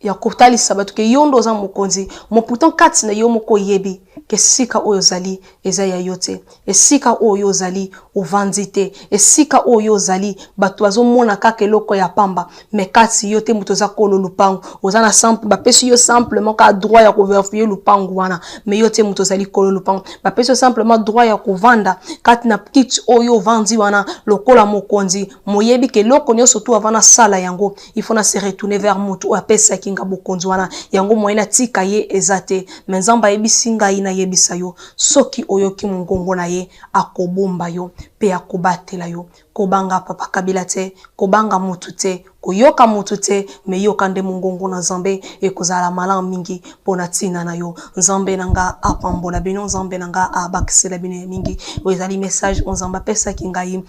ya kotali sabatu ke yondo za mokonzi mo pourtant kati na yo moko yebi ke sika oyo zali eza ya yote esika oyo zali ovandite esika oyo zali bato azomona kaka eloko ya pamba me kati yote muto za kolo lupangu ozana simple ba pesi yo simplement ka droit ya ko lupangu wana me yote muto zali kolo lupangu ba pesi simplement droit ya kovanda kati na kit oyo vandi wana lokola mokonzi moyebi ke loko nyonso tu avana sala yango il faut na se retourner vers mutu apesa kinga bokonzi wana yango moyena tika ye ezate menzamba yebisinga ina yebisa yo soki oyoki mongongo na ye akobomba yo pe akobatela yo kobanga papa Kabila te kobanga mutu te koyoka mutu te me yoka nde mongongo na nzambe ekozala malamu mingi pona tina na yo nzambe nanga apambola bino nzambe nanga abakisela bino mingi ezali message nzamba pesa kingai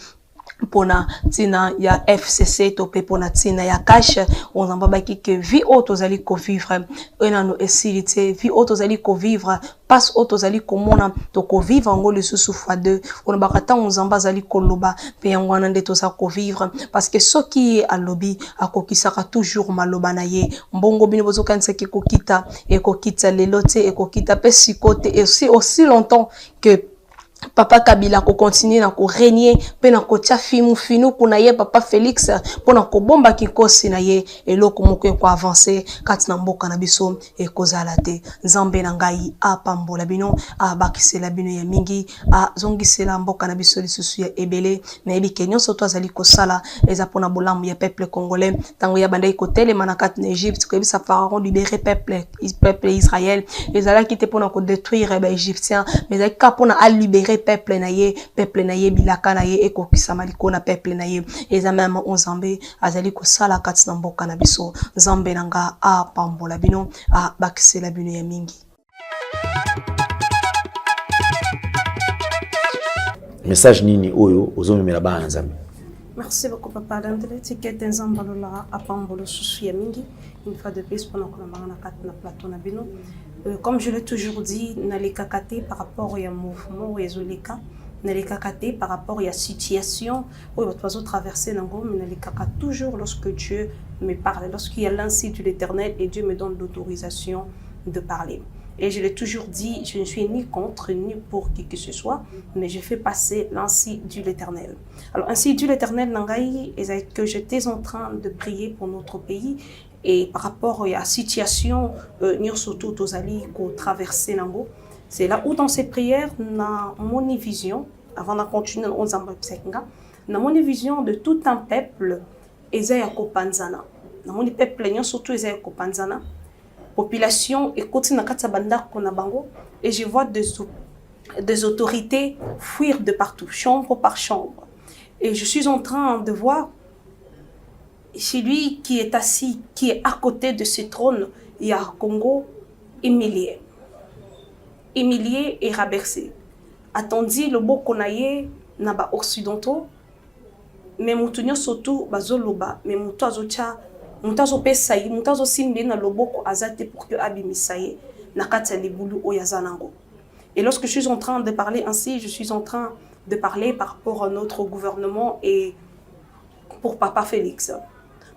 pona tina ya FCC to pe pona tina ya cash on en baki que vie auto zali ko vivre enano esilite vie auto zali ko vivre passe auto zali ko mona to ko vivre ngolo susu fois deux on bakata on zamba zali ko loba pe ngwana nde to sa ko vivre parce que soki a lobby akokisaka toujours maloba na ye mbongo bino bozo kanisa ki kokita e kokita lelote e kokita pe sikote et aussi longtemps que Papa Kabila ko continuer na ko régner pe na ko tia finu kuna ye papa Félix pona ko bomba kikosi na ye eloko moko ko avancer kati na mboka na biso e kozala te nzambe na ngai apambola bino abakisela bino ya mingi zongisela mboka na biso lisusu ya ebele na yebi kenyo soto azali ko sala eza pona bolamu ya peuple congolais tango ya bandai ko telema na kati na Égypte ko bisa pharaon libérer peuple Israël ezala ki te pona ko détruire ba égyptiens mais ezali ka pona a libérer peuple na ye bilaka na ye eko kisamaliko na peuple na ye eza même onzambe azali ko sala kati na mboka na biso nzambe nanga apambola bino bakisela bino ya mingi. Message nini oyo ozomemela bana nzambe? Merci beaucoup papa Dandre tikete nzamba lola apambolo susu ya mingi une fois de plus pendant qu'on a na plateau na bino. Comme je l'ai toujours dit, nalikakate par rapport au mouvement ou ezoleka, nalikakate par rapport à la situation où il va traverser nango, mais nalikaka toujours lorsque Dieu me parle, lorsqu'il y a l'incit de l'Éternel et Dieu me donne l'autorisation de parler. Et je l'ai toujours dit, je ne suis ni contre ni pour qui que ce soit, mais je fais passer l'incit de l'Éternel. Alors ainsi de l'Éternel nangai, et que j'étais en train de prier pour notre pays. Et par rapport à la situation, nous surtout aux alliés qu'on traverse nango, c'est là où dans ces prières, na mon vision, avant de continuer, on s'en na mon vision de tout un peuple, Esaïa Kopanzana. Na mon peuple, nous surtout Esaïa Kopanzana, population et continue na katabanda konabango, et je vois des autorités fuir de partout, chambre par chambre. Et je suis en train de voir celui qui est assis, qui est à côté de ce trône, il y a Congo, humilié. Humilié et rabaissé. Attendu le beau qu'on aille, naba occidentaux, mais moutonio surtout bazoloba, mais moutazocha, moutazo pesaï, moutazo simbi na loboko azate pour que abimisaï, nakata libulu oyazanango. Et lorsque je suis en train de parler ainsi, je suis en train de parler par rapport à notre gouvernement et pour Papa Félix.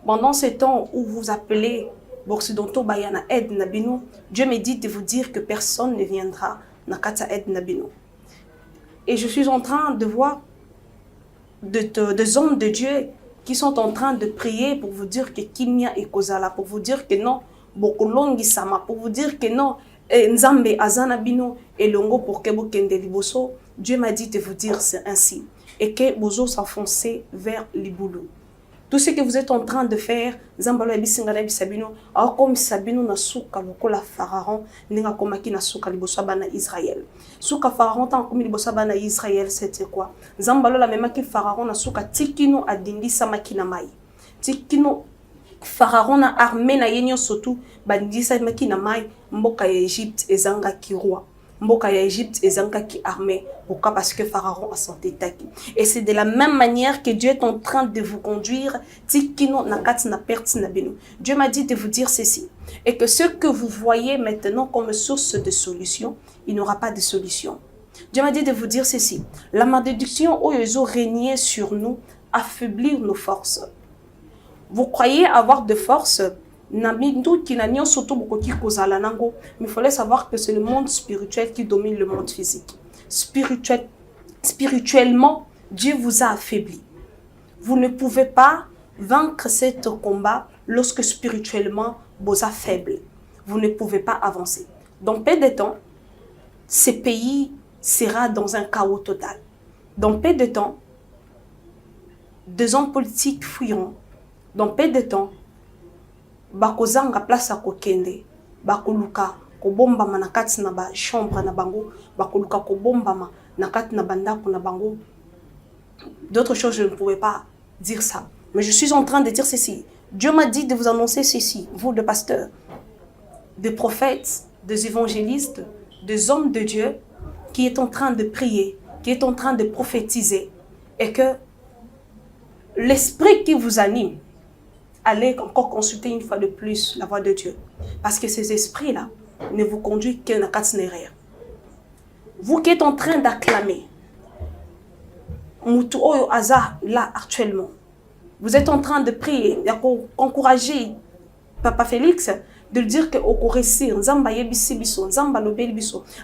Pendant ces temps où vous appelez Occidentaux Bayana Aide Nabino, Dieu me dit de vous dire que personne ne viendra Nakata Aide Nabino. Et je suis en train de voir des hommes de Dieu qui sont en train de prier pour vous dire que Kimia et Kozala, pour vous dire que non, Bokolongi Sama, pour vous dire que non, Nzambe Azanabino et Longo pour Kebo Kende Liboso. Dieu m'a dit de vous dire c'est ainsi. Et que Bozo s'enfoncer vers Liboulou. Tout ce que vous êtes en train de faire, Zambalo ebisingana bisabino, alors comme Sabino na souka lokola Pharaon, ninga komaki na souka liboso bana Israël. Souka Pharaon tant comme liboso bana Israël, c'était quoi? Zambalo la même que Pharaon na souka tikino adindisa makina mai. Tikino Pharaon na armée na yenyo surtout bandisa makina mai mboka ya Égypte ezanga ki roi. Mboka ya Égypte ezanga ki armée pourquoi parce que Pharaon a son taki. Et c'est de la même manière que Dieu est en train de vous conduire tikino na kat na perte na bino. Dieu m'a dit de vous dire ceci et que ce que vous voyez maintenant comme source de solution, il n'y aura pas de solution. Dieu m'a dit de vous dire ceci, la malédiction où ils ont régné sur nous affaiblir nos forces. Vous croyez avoir de force, mais il fallait savoir que c'est le monde spirituel qui domine le monde physique. Spirituellement, Dieu vous a affaibli. Vous ne pouvez pas vaincre cet combat lorsque spirituellement vous êtes faible. Vous ne pouvez pas avancer. Dans peu de temps, ce pays sera dans un chaos total. Dans peu de temps, des hommes politiques fuiront. Dans peu de temps, bakozanga place à kokende, bakoluka kobombama na kati na ba chambre na bango, bakoluka kobombama na kati na bandako na bango. D'autres choses, je ne pouvais pas dire ça. Mais je suis en train de dire ceci. Dieu m'a dit de vous annoncer ceci, vous les pasteurs, des prophètes, des évangélistes, des hommes de Dieu qui est en train de prier, qui est en train de prophétiser et que l'esprit qui vous anime, allez encore consulter une fois de plus la voix de Dieu. Parce que ces esprits-là ne vous conduisent qu'à un. Vous qui êtes en train d'acclamer, là actuellement, vous êtes en train de prier, d'encourager Papa Félix, de lui dire que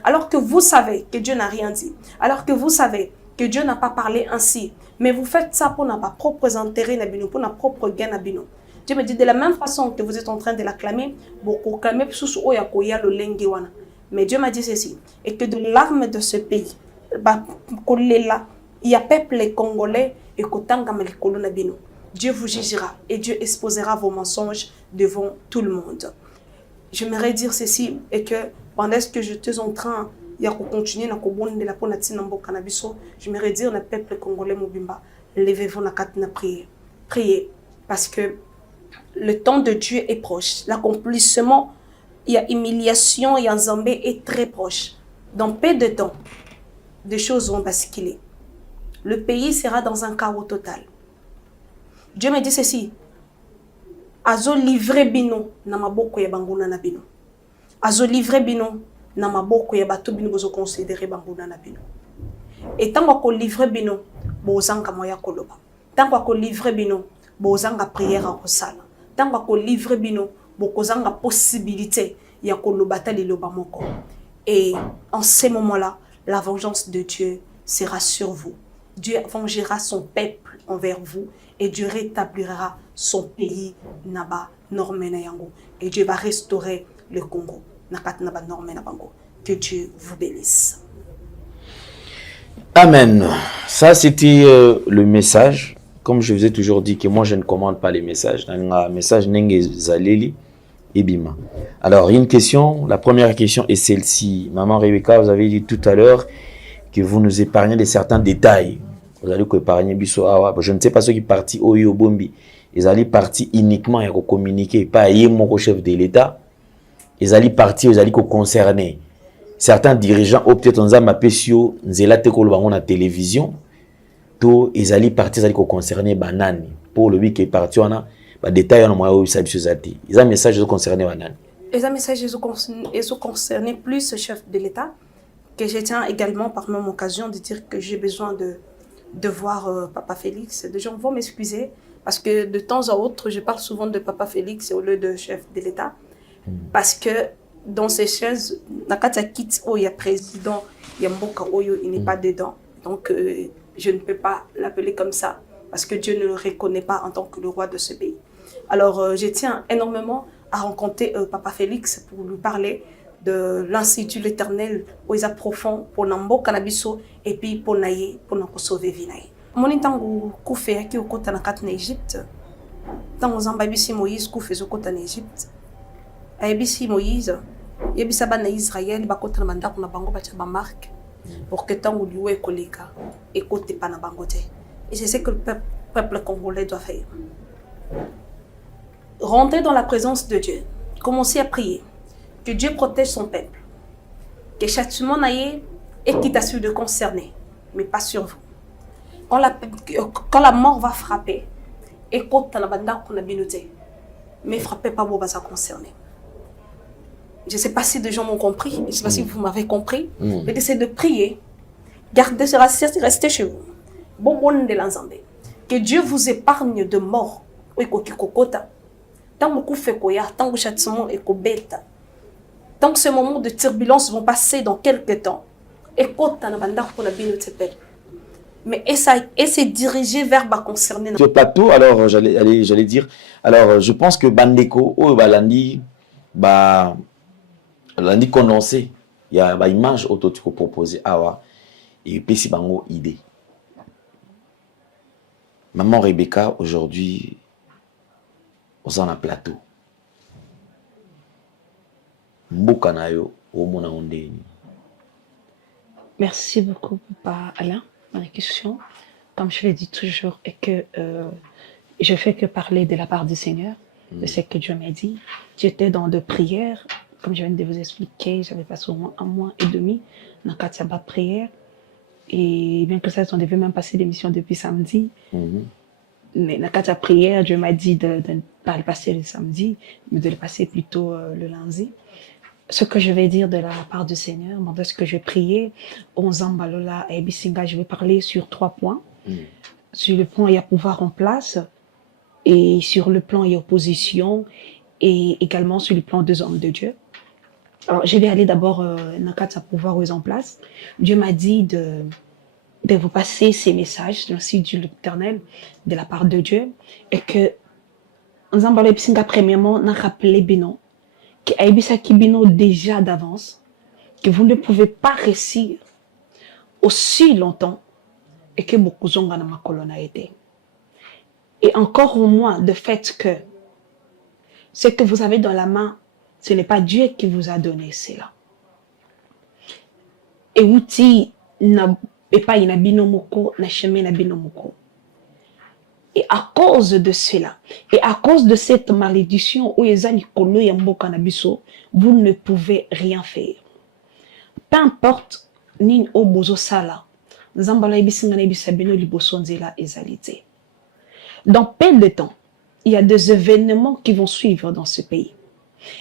alors que vous savez que Dieu n'a rien dit, alors que vous savez que Dieu n'a pas parlé ainsi, mais vous faites ça pour nos propres intérêts, pour nos propres gains. Dieu me dit de la même façon que vous êtes en train de l'acclamer, mais Dieu m'a dit ceci, et que de l'arme de ce pays, il y a peuple congolais et Dieu vous jugera et Dieu exposera vos mensonges devant tout le monde. J'aimerais dire ceci et que pendant ce que j'étais en train de continuer à j'aimerais dire au peuple congolais Mobimba, levez-vous na prier. Priez parce que le temps de Dieu est proche. L'accomplissement, il y a humiliation, il y a Zambé est très proche. Dans peu de temps, des choses vont basculer. Le pays sera dans un chaos total. Dieu me dit ceci. Azo livrer bino na maboko ya banguna na bino. Azo livrer bino na maboko ya bato bino bozo considérer banguna na bino. Et tant ko livrer bino bozanga moya koloba. Tant ko livrer bino bozanga prière en sala. Tant ko livrer bino bokozanga possibilité ya kolobata liloba moko. Et en ces moments-là, la vengeance de Dieu sera sur vous. Dieu vengera son peuple envers vous et Dieu rétablira son pays naba normena yango et Dieu va restaurer le Congo nakat naba normena bango. Que Dieu vous bénisse. Amen. Ça c'était le message. Comme je vous ai toujours dit que moi je ne commande pas les messages. Un message nenge zaleli ebima. Alors une question, la première question est celle-ci. Maman Rebecca, vous avez dit tout à l'heure que vous nous épargnez de certains détails. Vous allez épargner biso awa. Je ne sais pas ceux qui partent au Bombi. Ils allaient partir uniquement et communiquer, pas mon chef de l'État. Ils allaient partir, ils allaient concerner. Certains dirigeants ont peut-être un mapesio, nzela te kolobango na télévision. Tout ils allaient partir, ils allaient concerner banani. Pour le week est parti on a ba détail on moya ça bisozati. Ils ont message ils concerner banani. Ils ont message ils ont concerné plus le chef de l'État que je tiens également par même occasion de dire que j'ai besoin de voir Papa Félix. Des gens vont m'excuser parce que de temps à autre, je parle souvent de Papa Félix au lieu de chef de l'État. Parce que dans ces chaises, il y a président, il y a Mboka Oyo, il n'est pas dedans. Donc, je ne peux pas l'appeler comme ça parce que Dieu ne le reconnaît pas en tant que le roi de ce pays. Alors, je tiens énormément à rencontrer Papa Félix pour lui parler de l'Institut l'Éternel où ils profond pour Nambo Canabiso et puis pour Naye, pour nous sauver Vinaye. Mon intangu koufé qui au côté na Égypte, Tant aux ambabisi Moïse kou faisait côté en Égypte. Aïbisi Moïse, yebisa bana Israël ba côté na mandako na bango ba tia ba marque pour que tant ou lioué koleka et côté pas na bango te. Et c'est ce que le peuple congolais doit faire. Rentrez dans la présence de Dieu. Commencez à prier. Que Dieu protège son peuple. Que châtiment n'aille et qui t'assure de concerner, mais pas sur vous. Quand la mort va frapper, écoute la banda qu'on a biloté, mais frappez pas vous, ça concerner. Je ne sais pas si des gens m'ont compris, je ne sais pas si vous m'avez compris, mais d'essayer de prier, gardez, restez chez vous. Bon de l'ensemble. Que Dieu vous épargne de mort. Tant que fait koya, tant que châtiment est bête, tant que ces moments de turbulence vont passer dans quelques temps, écoute la banda qu'on a biloté. Mais essayer de diriger vers bas concerné. Sur le plateau, alors j'allais dire, alors je pense que Bandeko, lundi condensé, il y a une image autotique proposée et puis c'est une idée. Maman Rebecca, aujourd'hui, on a un plateau. Mbokanayo, au Merci beaucoup, Papa Alain. Ma question, comme je l'ai dit toujours, est que je fais que parler de la part du Seigneur, de ce que Dieu m'a dit. J'étais dans de prières, comme je viens de vous expliquer, j'avais passé au moins 1 mois et demi dans Katiaba prière. Et bien que ça, on devait même passer l'émission depuis samedi. Mais dans Katiaba prière, Dieu m'a dit de ne pas le passer le samedi, mais de le passer plutôt le lundi. Ce que je vais dire de la part du Seigneur, ce que je vais prier, Onzambalola et Bisinga, je vais parler sur 3 points. Sur le plan, il y a pouvoir en place, et sur le plan, il y a opposition, et également sur le plan des hommes de Dieu. Alors, je vais aller d'abord dans le pouvoir en place. Dieu m'a dit de vous passer ces messages, ainsi de l'Éternel, de la part de Dieu, et que Onzambalola et Bisinga, premièrement, n'a rappelé Bino, que Aïbisa Kibino déjà d'avance, que vous ne pouvez pas réussir aussi longtemps et que beaucoup de ma colonne a été. Et encore au moins de fait que ce que vous avez dans la main, ce n'est pas Dieu qui vous a donné cela. Et outil n'a pas une binomoko, n'a chemin na binomoko. Et à cause de cela, et à cause de cette malédiction, vous ne pouvez rien faire. Peu importe, ni au bozo sala, dans peu de temps, il y a des événements qui vont suivre dans ce pays.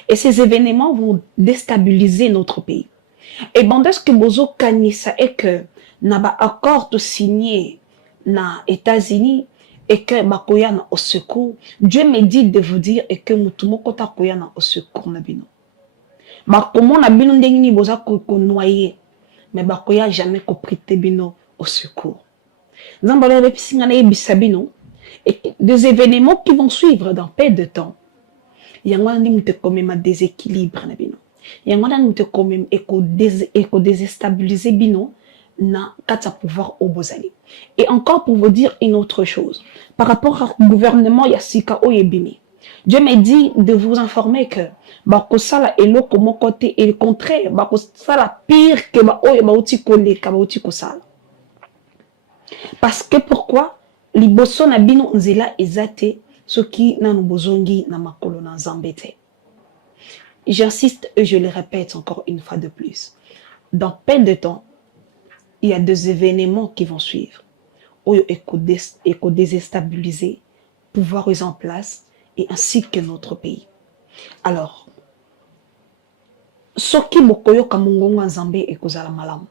Et ces événements vont déstabiliser notre pays. Et bon, ce que bozo kanisa est que n'a pas accord signé na États-Unis et que bakoya na au secours, Dieu me dit de vous dire et que mutumo kota koya na au secours na bino. Bakomo na bino ndengini boza ko noyer, mais bakoya jamais ko prêter bino au secours. Zambala repisinga na ebisabino et des événements qui vont suivre dans peu de temps. Yangwana ndi mute comme ma déséquilibre na bino. Yangwana mute comme éco déstabiliser bino na kata pouvoir au bozali. Et encore pour vous dire une autre chose, par rapport au gouvernement Yassika Oyebini, Dieu m'a dit de vous informer que bakosala elo comme côté et le contraire, bakosala pire que baouti kole kabauti kosala. Parce que pourquoi liboso na bino nzela ezate soki na nubozongi na makolo na zambete. J'insiste et je le répète encore une fois de plus. Dans peu de temps, il y a des événements qui vont suivre. Éco déstabiliser, pouvoir en place, et ainsi que notre pays. Alors, soki mokoyo kamungonga nzambe ekozala malamu.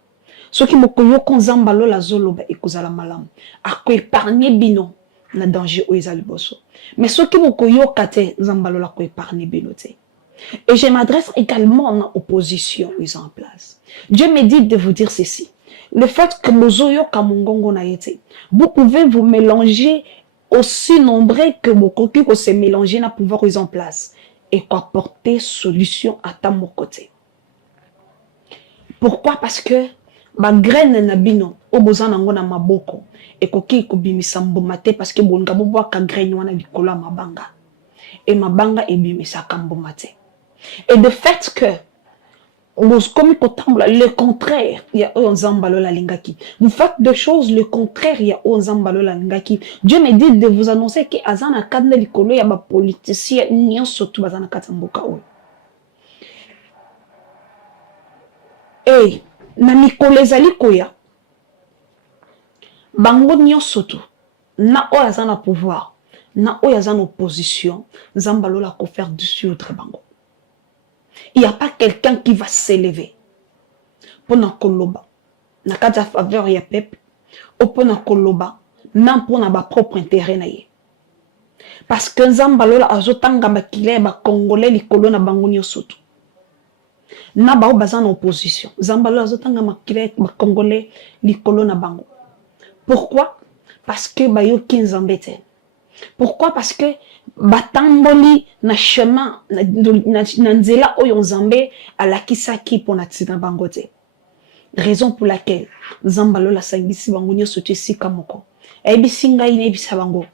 Soki mokoyo konzambalo la zoloba ekozala malamu. Ako épargner bino na danger o ezali boso. Mais soki mokoyo kate nzambalo la ko épargner bino te. Et je m'adresse également à l'opposition mise en place. Dieu me dit de vous dire ceci. Le fait que mozoyo kamungongo na yete, vous pouvez vous mélanger aussi nombreux que mokoki ko se mélanger na pouvoir mise en place et quoi porter solution à ta mon côté. Pourquoi? Parce que ba graine na bino o bozana ngo na maboko ekoki kobimisa mbuma te parce que bonga bobo ka graine wana likolo ya mabanga et mabanga ebimisaka mbuma te. Et de fait que comme le contraire, il y a Onzambalo la lingaki. Vous faites des choses le contraire, il y a Onzambalo la lingaki. Dieu me dit de vous annoncer que Azana Kadne Likolo, il y a des politiciens, n'y surtout Azana Katamboka. Et, na Mikole Zalikoya, Bango n'y surtout, na o Azana pouvoir, na o Azana opposition, Zambalo la faire dessus au Bango. Il n'y a pas quelqu'un qui va s'élever pour na koloba na kata faveur ya peuple ou pour na koloba même pour na ba propre intérêt na ye parce que nzamba lola azotanga bakile ba congolais likolo na bango nyosoto na ba bazana opposition nzamba lola azotanga makile ba congolais likolo na bango. Pourquoi? Parce que ba yo kinzambete. Pourquoi? Parce que batamboli na chemin na nzela oyo nzambe alakisaki pona tina bangote. Raison pour laquelle Zambalo la sangisi bango nyoso tesika moko. Ebisi ngai na ebisa bango.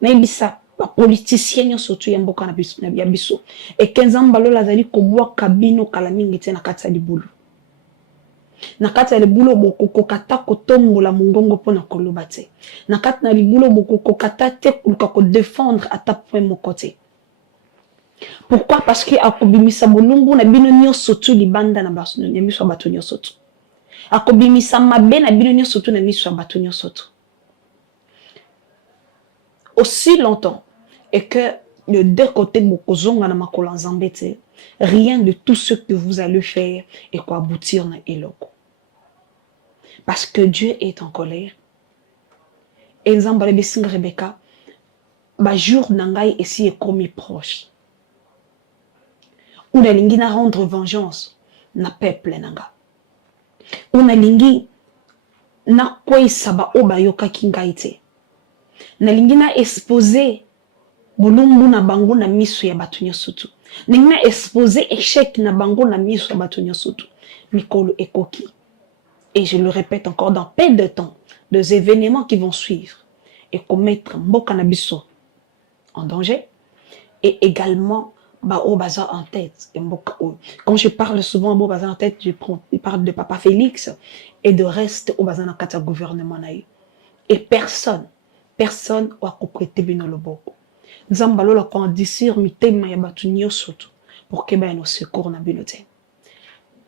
Na ebisa ba politicien nyoso tu ya mboka na biso na biso. Et que Zambalo la zali kobwa kabino kala mingi te na kati ya libulu. Na kati ya libulu boko kata kotombola mungongo pona koloba te. Na kati na libulu boko kata te ko défendre ata point mon côté. Pourquoi? Parce que akobimisa bolumbu na bino nyoso tu libanda na baso na miso bato nyoso tu. Akobimisa mabe na bino nyoso tu na miso bato nyoso tu. Aussi longtemps et que de deux côtés bokozonga na makolo nzambete, rien de tout ce que vous allez faire et quoi aboutir na eloko. Parce que Dieu est en colère. Et nzambale bisinga Rebecca, ba jour nangai ici est commis proche. Una lingi na rendre vengeance na peuple nanga. Una lingi na kwesa ba obayoka kingaite. Na lingi na exposer bolumbu na bango na miso ya batu nyosutu. Ningna exposer échec na bango na miso ya batu nyosutu. Mikolo ekoki. Et je le répète encore, dans peu de temps, des événements qui vont suivre et commettre mboka na biso en danger et également ba o baza en tête et mboka o. Quand je parle souvent ba baza en tête, je parle de Papa Félix et de reste au baza na kata gouvernement na. Et personne a prêté bino loboko. Nzambalo la condisir mitema ya batu nyosoto pour que ba no secours na binote.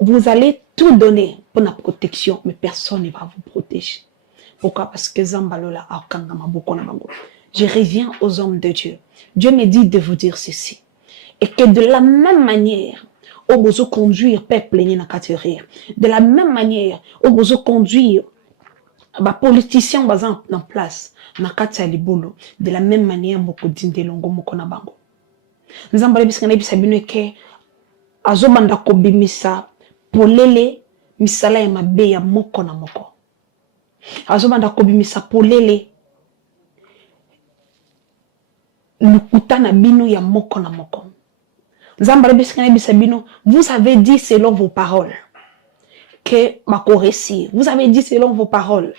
Vous allez tout donner pour la protection, mais personne ne va vous protéger. Pourquoi? Parce que Zambalola a kangama boko na bango. Je reviens aux hommes de Dieu. Dieu me dit de vous dire ceci. Et que de la même manière, au besoin conduire peuple ni na katerir. De la même manière, au besoin conduire ba politiciens bazan en place na kati ya libolo. De la même manière, moko dinde longo moko na bango. Nzambalo biskana bisabino ke azobanda kobimisa polele misala ya mabe ya moko na moko. Azobanda kobimisa polele lukuta na bino ya moko na moko. Nzambala bisikana bisabino, vous avez dit selon vos paroles que bako réussir. Vous avez dit selon vos paroles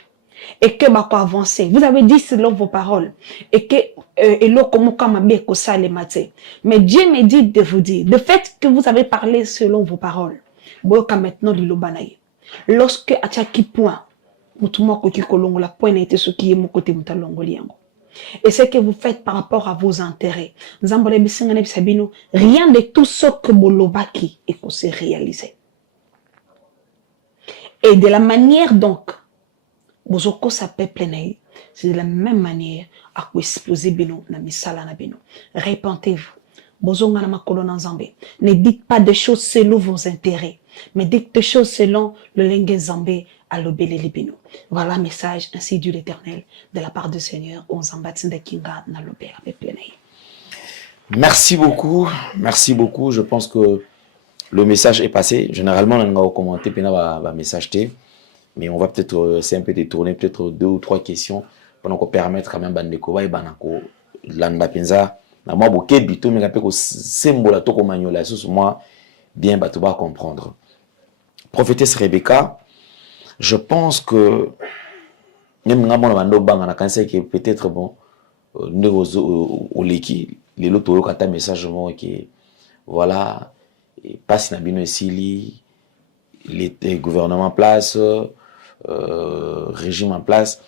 et que bako avancer. Vous avez dit selon vos paroles et que eloko moka mabe ko salemate. Mais Dieu me dit de vous dire, le fait que vous avez parlé selon vos paroles, boyoka maintenant lilobanaye. Lorsque atchaki point, mutuma koki kolongo la point na été ce qui est mon côté mutalongo liango. Et ce que vous faites par rapport à vos intérêts, nzambole bisingane bisabino, rien de tout ce que bolobaki est qu'on s'est réalisé. Et de la manière donc, bozoko sa peuple naï, c'est de la même manière à quoi exposer bino na misala na bino. Répentez-vous. Bozonga na makolo na nzambe. Ne dites pas des choses selon vos intérêts, mais dites des choses selon le lengue nzambe à l'obélé libino. Voilà le message ainsi dit l'Éternel de la part du Seigneur. On s'embattinda kinga na l'obélé peuple naï. Merci beaucoup. Merci beaucoup. Je pense que le message est passé. Généralement, on a commenté un message T, mais on va peut-être c'est un peu détourner peut-être 2 ou 3 questions pour nous permettre quand même bandeko et banako landa penza na moi boké bito mais peu ko symbole to ko manyola sous moi bien bato ba comprendre. Prophétesse Rebecca, je pense que même quand on a pensé que peut-être bon nous au leki les loto yo kata message moi que voilà passe na bino esili les gouvernement en place régime en place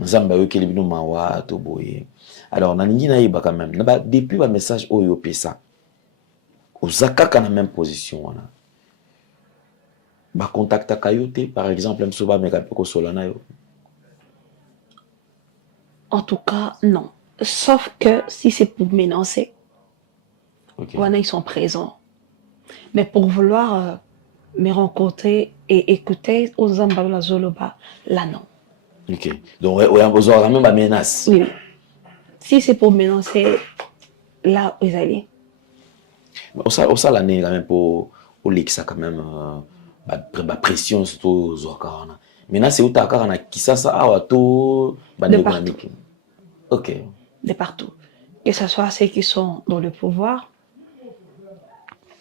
nzamba yo kele bino mawa to boye alors na ningi na iba quand même depuis ba message oyo pesa ozakaka na même position wana ba contacta kayote par exemple msoba meka peko solana yo. En tout cas, non. Sauf que si c'est pour m'énoncer, voilà, ils sont présents. Mais pour vouloir me rencontrer et écouter aux Zambalola Zoloba, là non. Ok. Donc, on a besoin même de menace. Oui. Si c'est pour m'énoncer, là, vous allez. Ça, l'année, quand même, pour l'exa, quand même, la pression, surtout, Zorkarana. Maintenant, c'est où tu as qui ça, de partout. Ok. De partout. Que ce soit ceux qui sont dans le pouvoir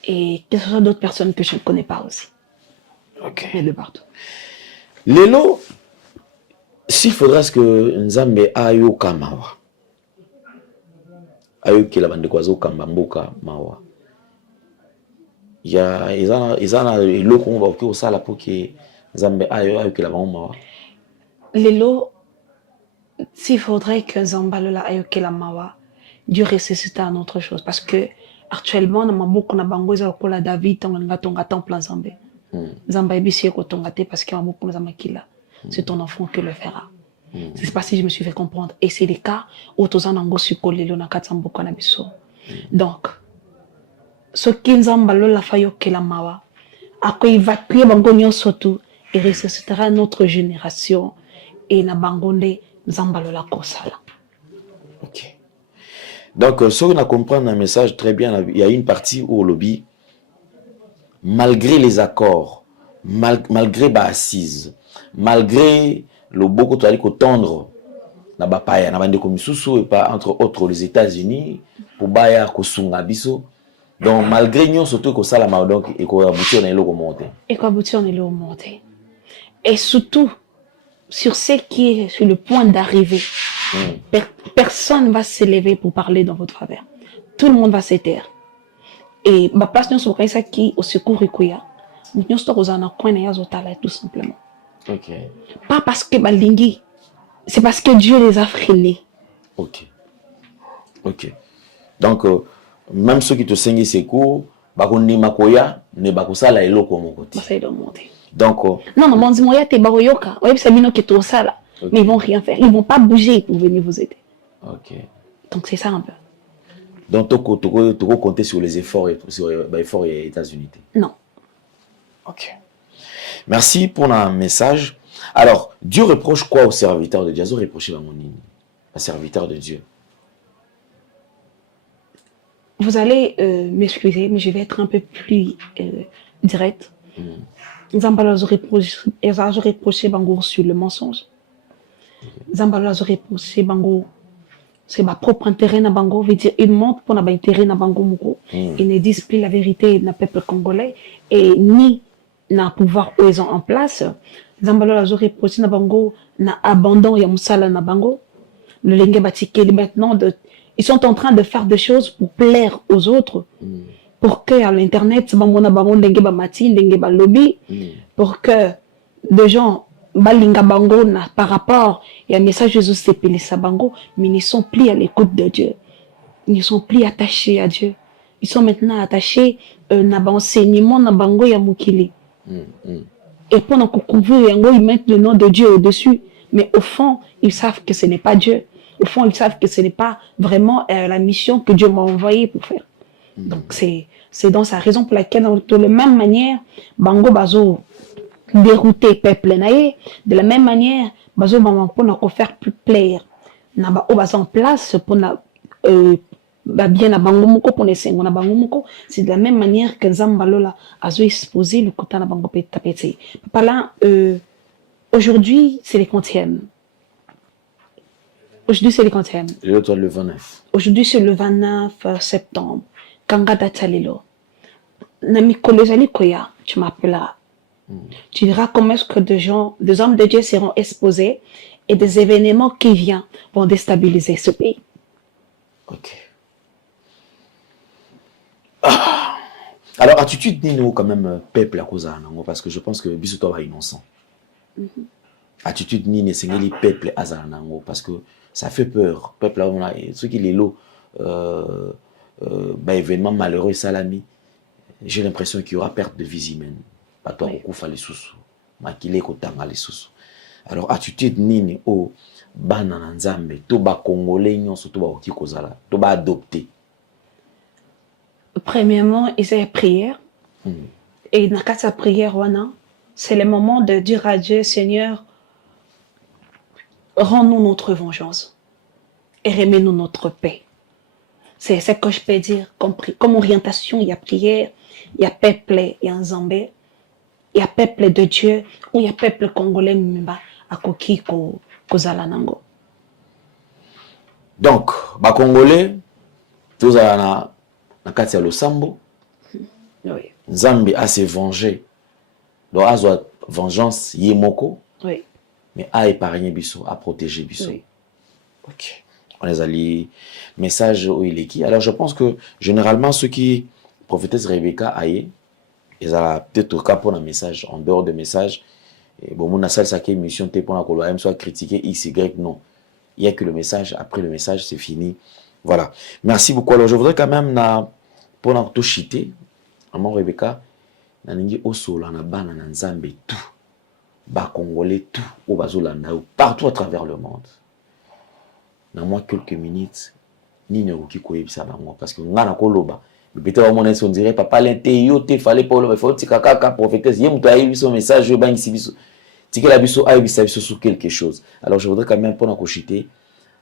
et que ce soit d'autres personnes que je ne connais pas aussi. Ok. Mais de partout. Lélo, s'il faudrait que Nzambe ayo kamawa. Ayo ki la bande kwazo kambamboka mawa. Ya izana elo ko ba ko sala pour que Nzambe ayo ki la bande mawa. Lélo, s'il faudrait que Zambalola ayoke la mawa, Dieu ressuscite à autre chose. Parce que actuellement, dans ma boucle, on a bango la David, on a ton plan Zambé. Zamba ebisi ko tongate parce que ma boucle nous a makila. C'est ton enfant qui le fera. C'est pas si je me suis fait comprendre. Et c'est le cas où tous en ango sukolelo na katsambo na biso. Donc, ce qui Zambalola fayoke la mawa, a ko évacuer bango nyonso tout et ressuscitera notre génération et na bangonde Zambalola kosala. Ok. Donc, ce qu'on a compris dans le message très bien, il y a une partie où au lobby, malgré les accords, malgré les assises, malgré le beaucoup de tendre, na bapaya, na bande komisusu et pas entre autres les États-Unis pour baya kosunga biso. Donc malgré nous surtout que ça la donc et qu'on aboutit on est là monter. Et qu'on aboutit on est là monter. Et surtout sur ce qui est sur le point d'arriver. Personne ne va s'élever pour parler dans votre faveur. Tout le monde va se taire. Et ma place nous sur ça qui au secours ikuya. Nous sommes en coin et azotala tout simplement. OK. Pas parce que balingi, c'est parce que Dieu les a freinés. OK. OK. Donc même ceux qui te saignent secours, bakoni makoya ne bakosala eloko mokoti. Ça est de monter. Donc non mon dimoya te baroyoka, ouais c'est bino qui to sala. Okay. Mais ils vont rien faire, ils vont pas bouger pour venir vous aider. OK. Donc c'est ça un peu. Donc tu compter sur les efforts des États-Unis. Non. OK. Merci pour le message. Alors, Dieu reproche quoi aux serviteurs de Dieu? Dieu reproche un serviteur de Dieu. Vous allez m'excuser, mais je vais être un peu plus direct. Zambalo a reproché Bango sur le mensonge. Zambalo a reproché Bango, c'est ma propre intérêt na Bango, veut dire il montre pour notre intérêt na Bango Moko. Ils ne disent plus la vérité na peuple congolais et ni na pouvoir où ils ont en place. Zambalo a reproché na Bango na abandon ya musala na Bango. Le lenge batikeli maintenant ils sont en train de faire des choses pour plaire aux autres. Pour que à l'internet pour que des gens balinga bango par rapport il y a un message Jésus s'épelé sa bango mais ils ne sont plus à l'écoute de Dieu, ils ne sont plus attachés à Dieu, ils sont maintenant attachés na enseignement na bango ya mukili et pendant qu'on couvre yango ils mettent le nom de Dieu au-dessus mais au fond ils savent que ce n'est pas Dieu, au fond ils savent que ce n'est pas vraiment la mission que Dieu m'a envoyée pour faire. Donc c'est dans sa raison pour laquelle de la même manière bango bazo dérouter peuple naé, de la même manière bazo pour faire plus plaire na ba bazo en place pour na bien na bango moko pour nesengo na bango moko, c'est de la même manière que Zambalola azo exposé le côté na bango tapete. Papa là aujourd'hui c'est les quantièmes. Aujourd'hui c'est les quantièmes. Le 29. Aujourd'hui c'est le 29 septembre. Kangata Talilo. Nami kolezali koya, tu m'appelles Tu diras comment est-ce que des hommes de Dieu seront exposés et des événements qui viennent vont déstabiliser ce pays. Ok. Alors, attitude Nino, quand même, peuple à cause de parce que je pense que Bissouto va innocent. Attitude Nino, c'est les peuples à Zanango, parce que ça fait peur. Peuple là, ceux qui les lots, événement malheureux, salami, j'ai l'impression qu'il y aura perte de vie humaine. Pas toi, au coup, les sous. Makile kotanga les sous. Alors, attitude Nini, oh, banana nzambe, to ba congolais, non, surtout ba oki kozala, to ba adopté. Premièrement, il y a la prière. Et dans la prière, c'est le moment de dire à Dieu, Seigneur, rends-nous notre vengeance et remets-nous notre paix. C'est ce que je peux dire comme orientation. Il y a prière, il y a peuple, il y a Zambé, il y a peuple de Dieu, ou il y a peuple congolais, à Koki, Kozalanango. Donc, ba congolais, tous à na kati ya losambo. Oui. Nzambe a se venger. Donc, a soit vengeance yemoko. Oui. Mais a épargné biso, a protégé biso. Oui. Ok. On les a les messages où il est qui. Alors, je pense que généralement, ceux qui prophétesse Rebecca aïe, ils ont peut-être au cas pour un message, en dehors de message. Et bon, mon salle, ça qui émission, t'es pour la colonie, soit critiqué, X, Y, non. Il n'y a que le message. Après le message, c'est fini. Voilà. Merci beaucoup. Alors, je voudrais quand même, pour la tout chiter, maman Rebecca, naningi osola na bana na nzambe tout. Ba congolais tout, au bazolanda, partout à travers le monde. Dans moi quelques minutes, ni ne qui koyebisa bango parce que ngana koloba. Peut-être mon on dirait papa l'inteyo te fallait pas le faut tikaka prophétesse yem to ayi son message ba ngi biso. Tikela biso ayi biso sur quelque chose. Alors je voudrais quand même pour na chiter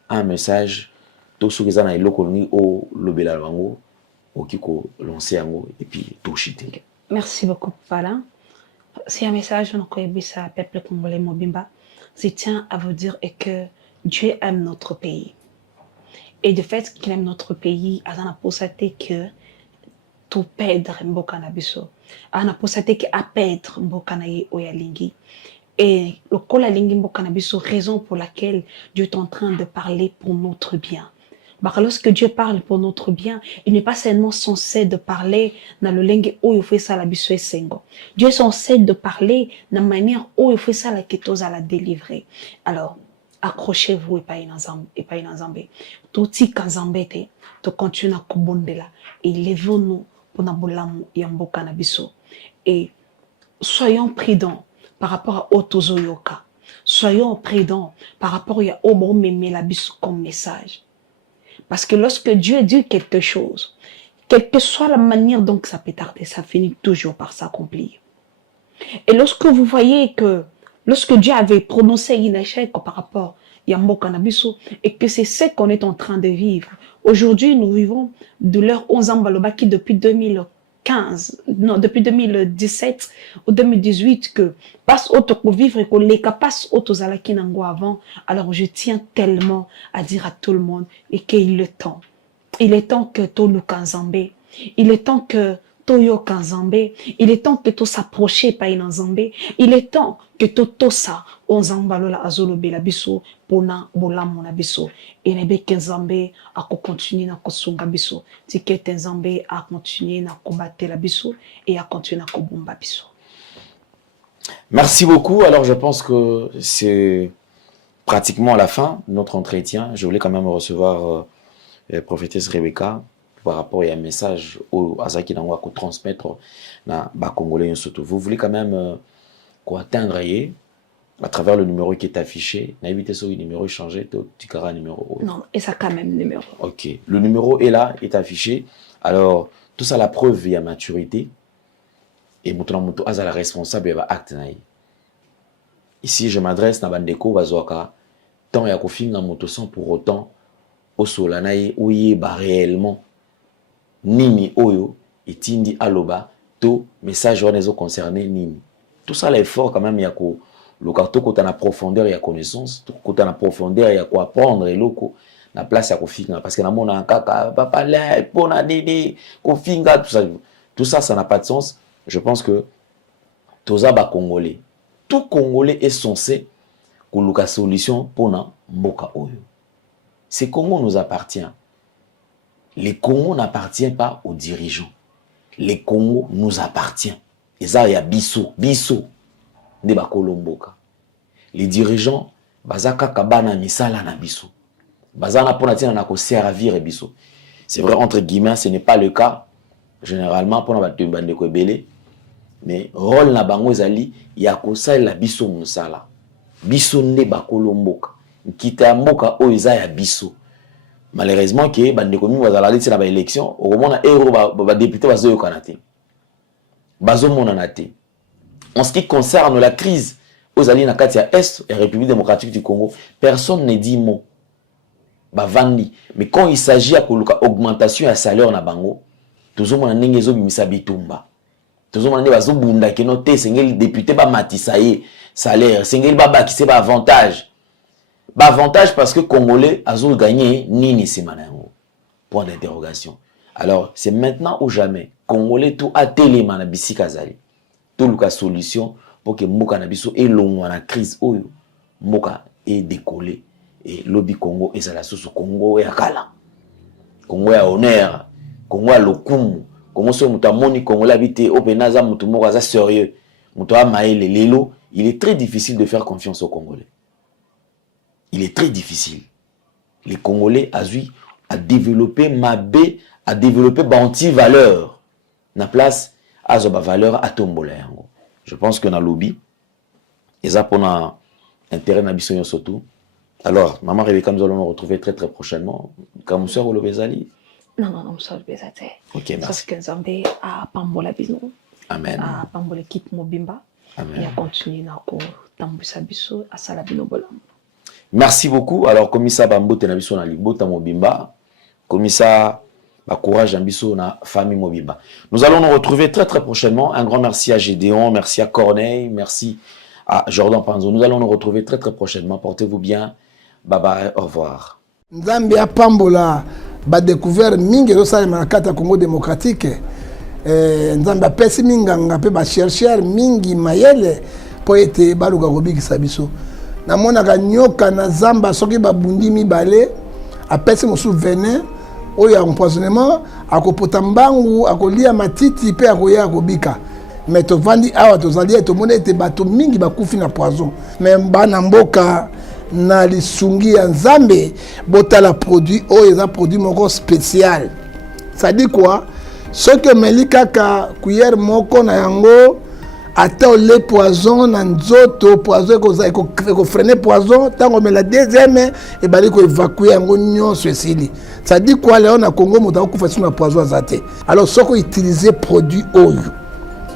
un message to soukeza na eloko ni o lobela bango o kiko lancer yango et puis to chiter. Merci beaucoup Pala. C'est un message on koyebisa peuple congolais mobimba. Je tiens à vous dire que Dieu aime notre pays. Et de fait qu'il aime notre pays, on a constaté que tout perdre mbokana biso. On a constaté que à perdre mbokana ye oyalingi. Et le kola lingi mbokana biso, raison pour laquelle Dieu est en train de parler pour notre bien. Parce que lorsque Dieu parle pour notre bien, il n'est pas seulement censé de parler dans le langue où il fait ça la biso et sengo. Dieu est censé de parler dans la manière où il fait ça la ketos à la délivrer. Alors, accrochez-vous et pas in Zambé. Tout si kanzambete, to continue à kubondela. Et levons-nous pour n'abolamu yamboka nabiso. Et soyons prudents par rapport à Otozoyoka. Soyons prudents par rapport à Obo Meme Labiso comme message. Parce que lorsque Dieu dit quelque chose, quelle que soit la manière dont ça peut tarder, ça finit toujours par s'accomplir. Et lorsque vous voyez que lorsque Dieu avait prononcé une échec par rapport à Yamboka Nabiso, et que c'est ce qu'on est en train de vivre. Aujourd'hui, nous vivons de l'heure 11 ans Balobaki depuis 2015, non, depuis 2017 ou 2018, que passe autre pour vivre et que les capaces autres à la Kinango avant. Alors, je tiens tellement à dire à tout le monde et qu'il est temps. Il est temps que Tolu Kanzambé, il est temps que Toyo Kanzambé, il est temps que tout s'approcher par une Zambé, il est temps que tout ça, on zambalola azolobe la biso, pona bolam na biso, et nebe Kanzambé a continuer na kosunga biso, tiket Nzambé a continuer na combattre la biso, et a continuer na kobomba biso. Merci beaucoup. Alors, je pense que c'est pratiquement la fin de notre entretien. Je voulais quand même recevoir prophétesse Rebecca par rapport à un message au Azaki Nangwa qu'on transmettre na ba congolais surtout. Vous voulez quand même qu'on atteindre à travers le numéro qui est affiché. Na éviter sur le numéro changé, tu carras numéro. Non, et ça quand même numéro. OK. Le numéro est là, est affiché. Alors, tout ça la preuve il y a maturité et maintenant moto azala responsable va acte na. Ici, je m'adresse à Bandeko Bazoaka. Tant ya kofinga moto sans pour autant au solanaï où y est réellement nini oyo etindi aloba to message onezo concerné nini. Tout ça l'effort quand même yako lokato kota na profondeur ya connaissance, to kota na profondeur ya ko apprendre loko na place ya kofinga parce que na mona kaka papa là pona nini kofinga tout ça ça n'a pas de sens. Je pense que toza ba Congolais. Tout Congolais est censé koluka solution pour na mboka oyo. Ce Congo nous appartient. Le Congo n'appartient pas aux dirigeants. Le Congo nous appartient. Et ça, il y a biso de bakolo mboka. Les dirigeants bazaka kabana misala na biso. Bazana pona tina na ko servir biso. C'est vrai, entre guillemets, ce n'est pas le cas. Généralement, pour nous bande ko ebele, mais rôle na bango ezali ya ko sala biso musala. Biso nde bakolo mboka. Nkita mboka o eza ya biso. Malheureusement que bande ko mi bazala liti na ba élection, au moment na héros ba député bazo yo kanate. Bazo mona naté. En ce qui concerne la crise aux alliés na Katia Est et République démocratique du Congo, personne ne dit mot. Bavandi. Mais quand il s'agit de augmentation à salaire na bango, toujours mon nengezo bimisa bitumba. Toujours mon bazo bunda ke no te sengel député ba matisaye salaire, sengel baba qui c'est ba avantage. Ba avantage parce que Congolais azo gagné nini semanango. Point d'interrogation. Alors, c'est maintenant ou jamais. Congolais tout a téléma na bisika zali. Tout le solution pour que mboka na biso et longwa na crise oyo mboka est décollé. Et lobby Congo et ça la source Congo ya kala. Congo ya honneur, Congo ya lokumu, Congo so mutamoni Congo l'habité openaza mutumo kaza sérieux. Mutoa maele lelo, il est très difficile de faire confiance aux Congolais. Il est très difficile. Les Congolais a développé Mabé, a développé anti-valeur. Na place azoba valeur à tombola yango. Je pense que na lobby et ça pour na intérêt na biso surtout. Alors, maman Rebecca, nous allons nous retrouver très très prochainement. Comme monsieur Olobezali. Non, monsieur Olobezali. Ok, merci. Parce que Zambé a pambola biso. Amen. A pambola équipe Mobimba. Amen. Et a continué na ko tambusa biso a sala bino bolam. Merci beaucoup. Alors, commissaire Bambo Tenabiso na Libota Mobimba. Commissaire courage Ambiso na famille Mobimba. Nous allons nous retrouver très très prochainement. Un grand merci à Gédéon, merci à Corneille, merci à Jordan Panzo. Nous allons nous retrouver très très prochainement. Portez-vous bien. Bye bye, au revoir. Nzambi a pambola ba découvert mingi zo salema na kata Congo démocratique. Nzambi a pesi minganga pe ba chercheur mingi mayele po ete baluka kobikisa biso. Namonaka nyoka na zamba soki babundi mibale apesi mosu venin oyo empoisonnement akopota mbangu akolia matiti pe akoya akobika. Mais tovandi awa tozali tomona ete bato mingi bakufi na poison. Mais bana mboka na lisungi ya Nzambe botala produit oyo eza produit moko spécial. Ça dit quoi? Ce que meli kaka cuillère moko na yango ata le poison na nzoto poison ko freiner poison tango mais la deuxième et bali ko évacuer yango nyonso esili. Ça dit quoi léon na Congo moto akufa sur na poison azate. Alors soko utiliser produit oyo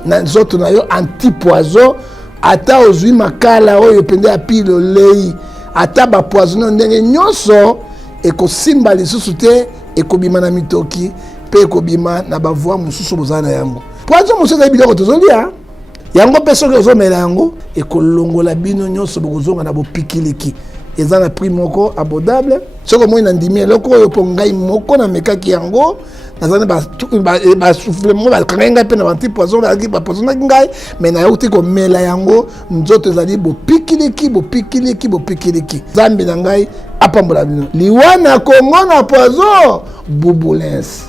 na nzoto na yo anti poison ata ozui makala oyo pende ya pile lei ata ba poison ndenge nyonso ekosimba lisusu te ekobima na mitoki pe ekobima na bavoi mususu bozana yango. Poison mususu biloko tozolia yango pe soki ozomela yango ekolongola bino nyonso bokozonga na bopikiliki eza na prix moko abordable soko moi na ndimi eloko oyo po ngai moko na mekaki yango nazana ba souffle mo ba kanga pe na anti poison ba poison ngai mais na yote ko mela yango nzoto ezali bopikiliki Zambi na ngai apambola bino liwana Congo na poison bubulens.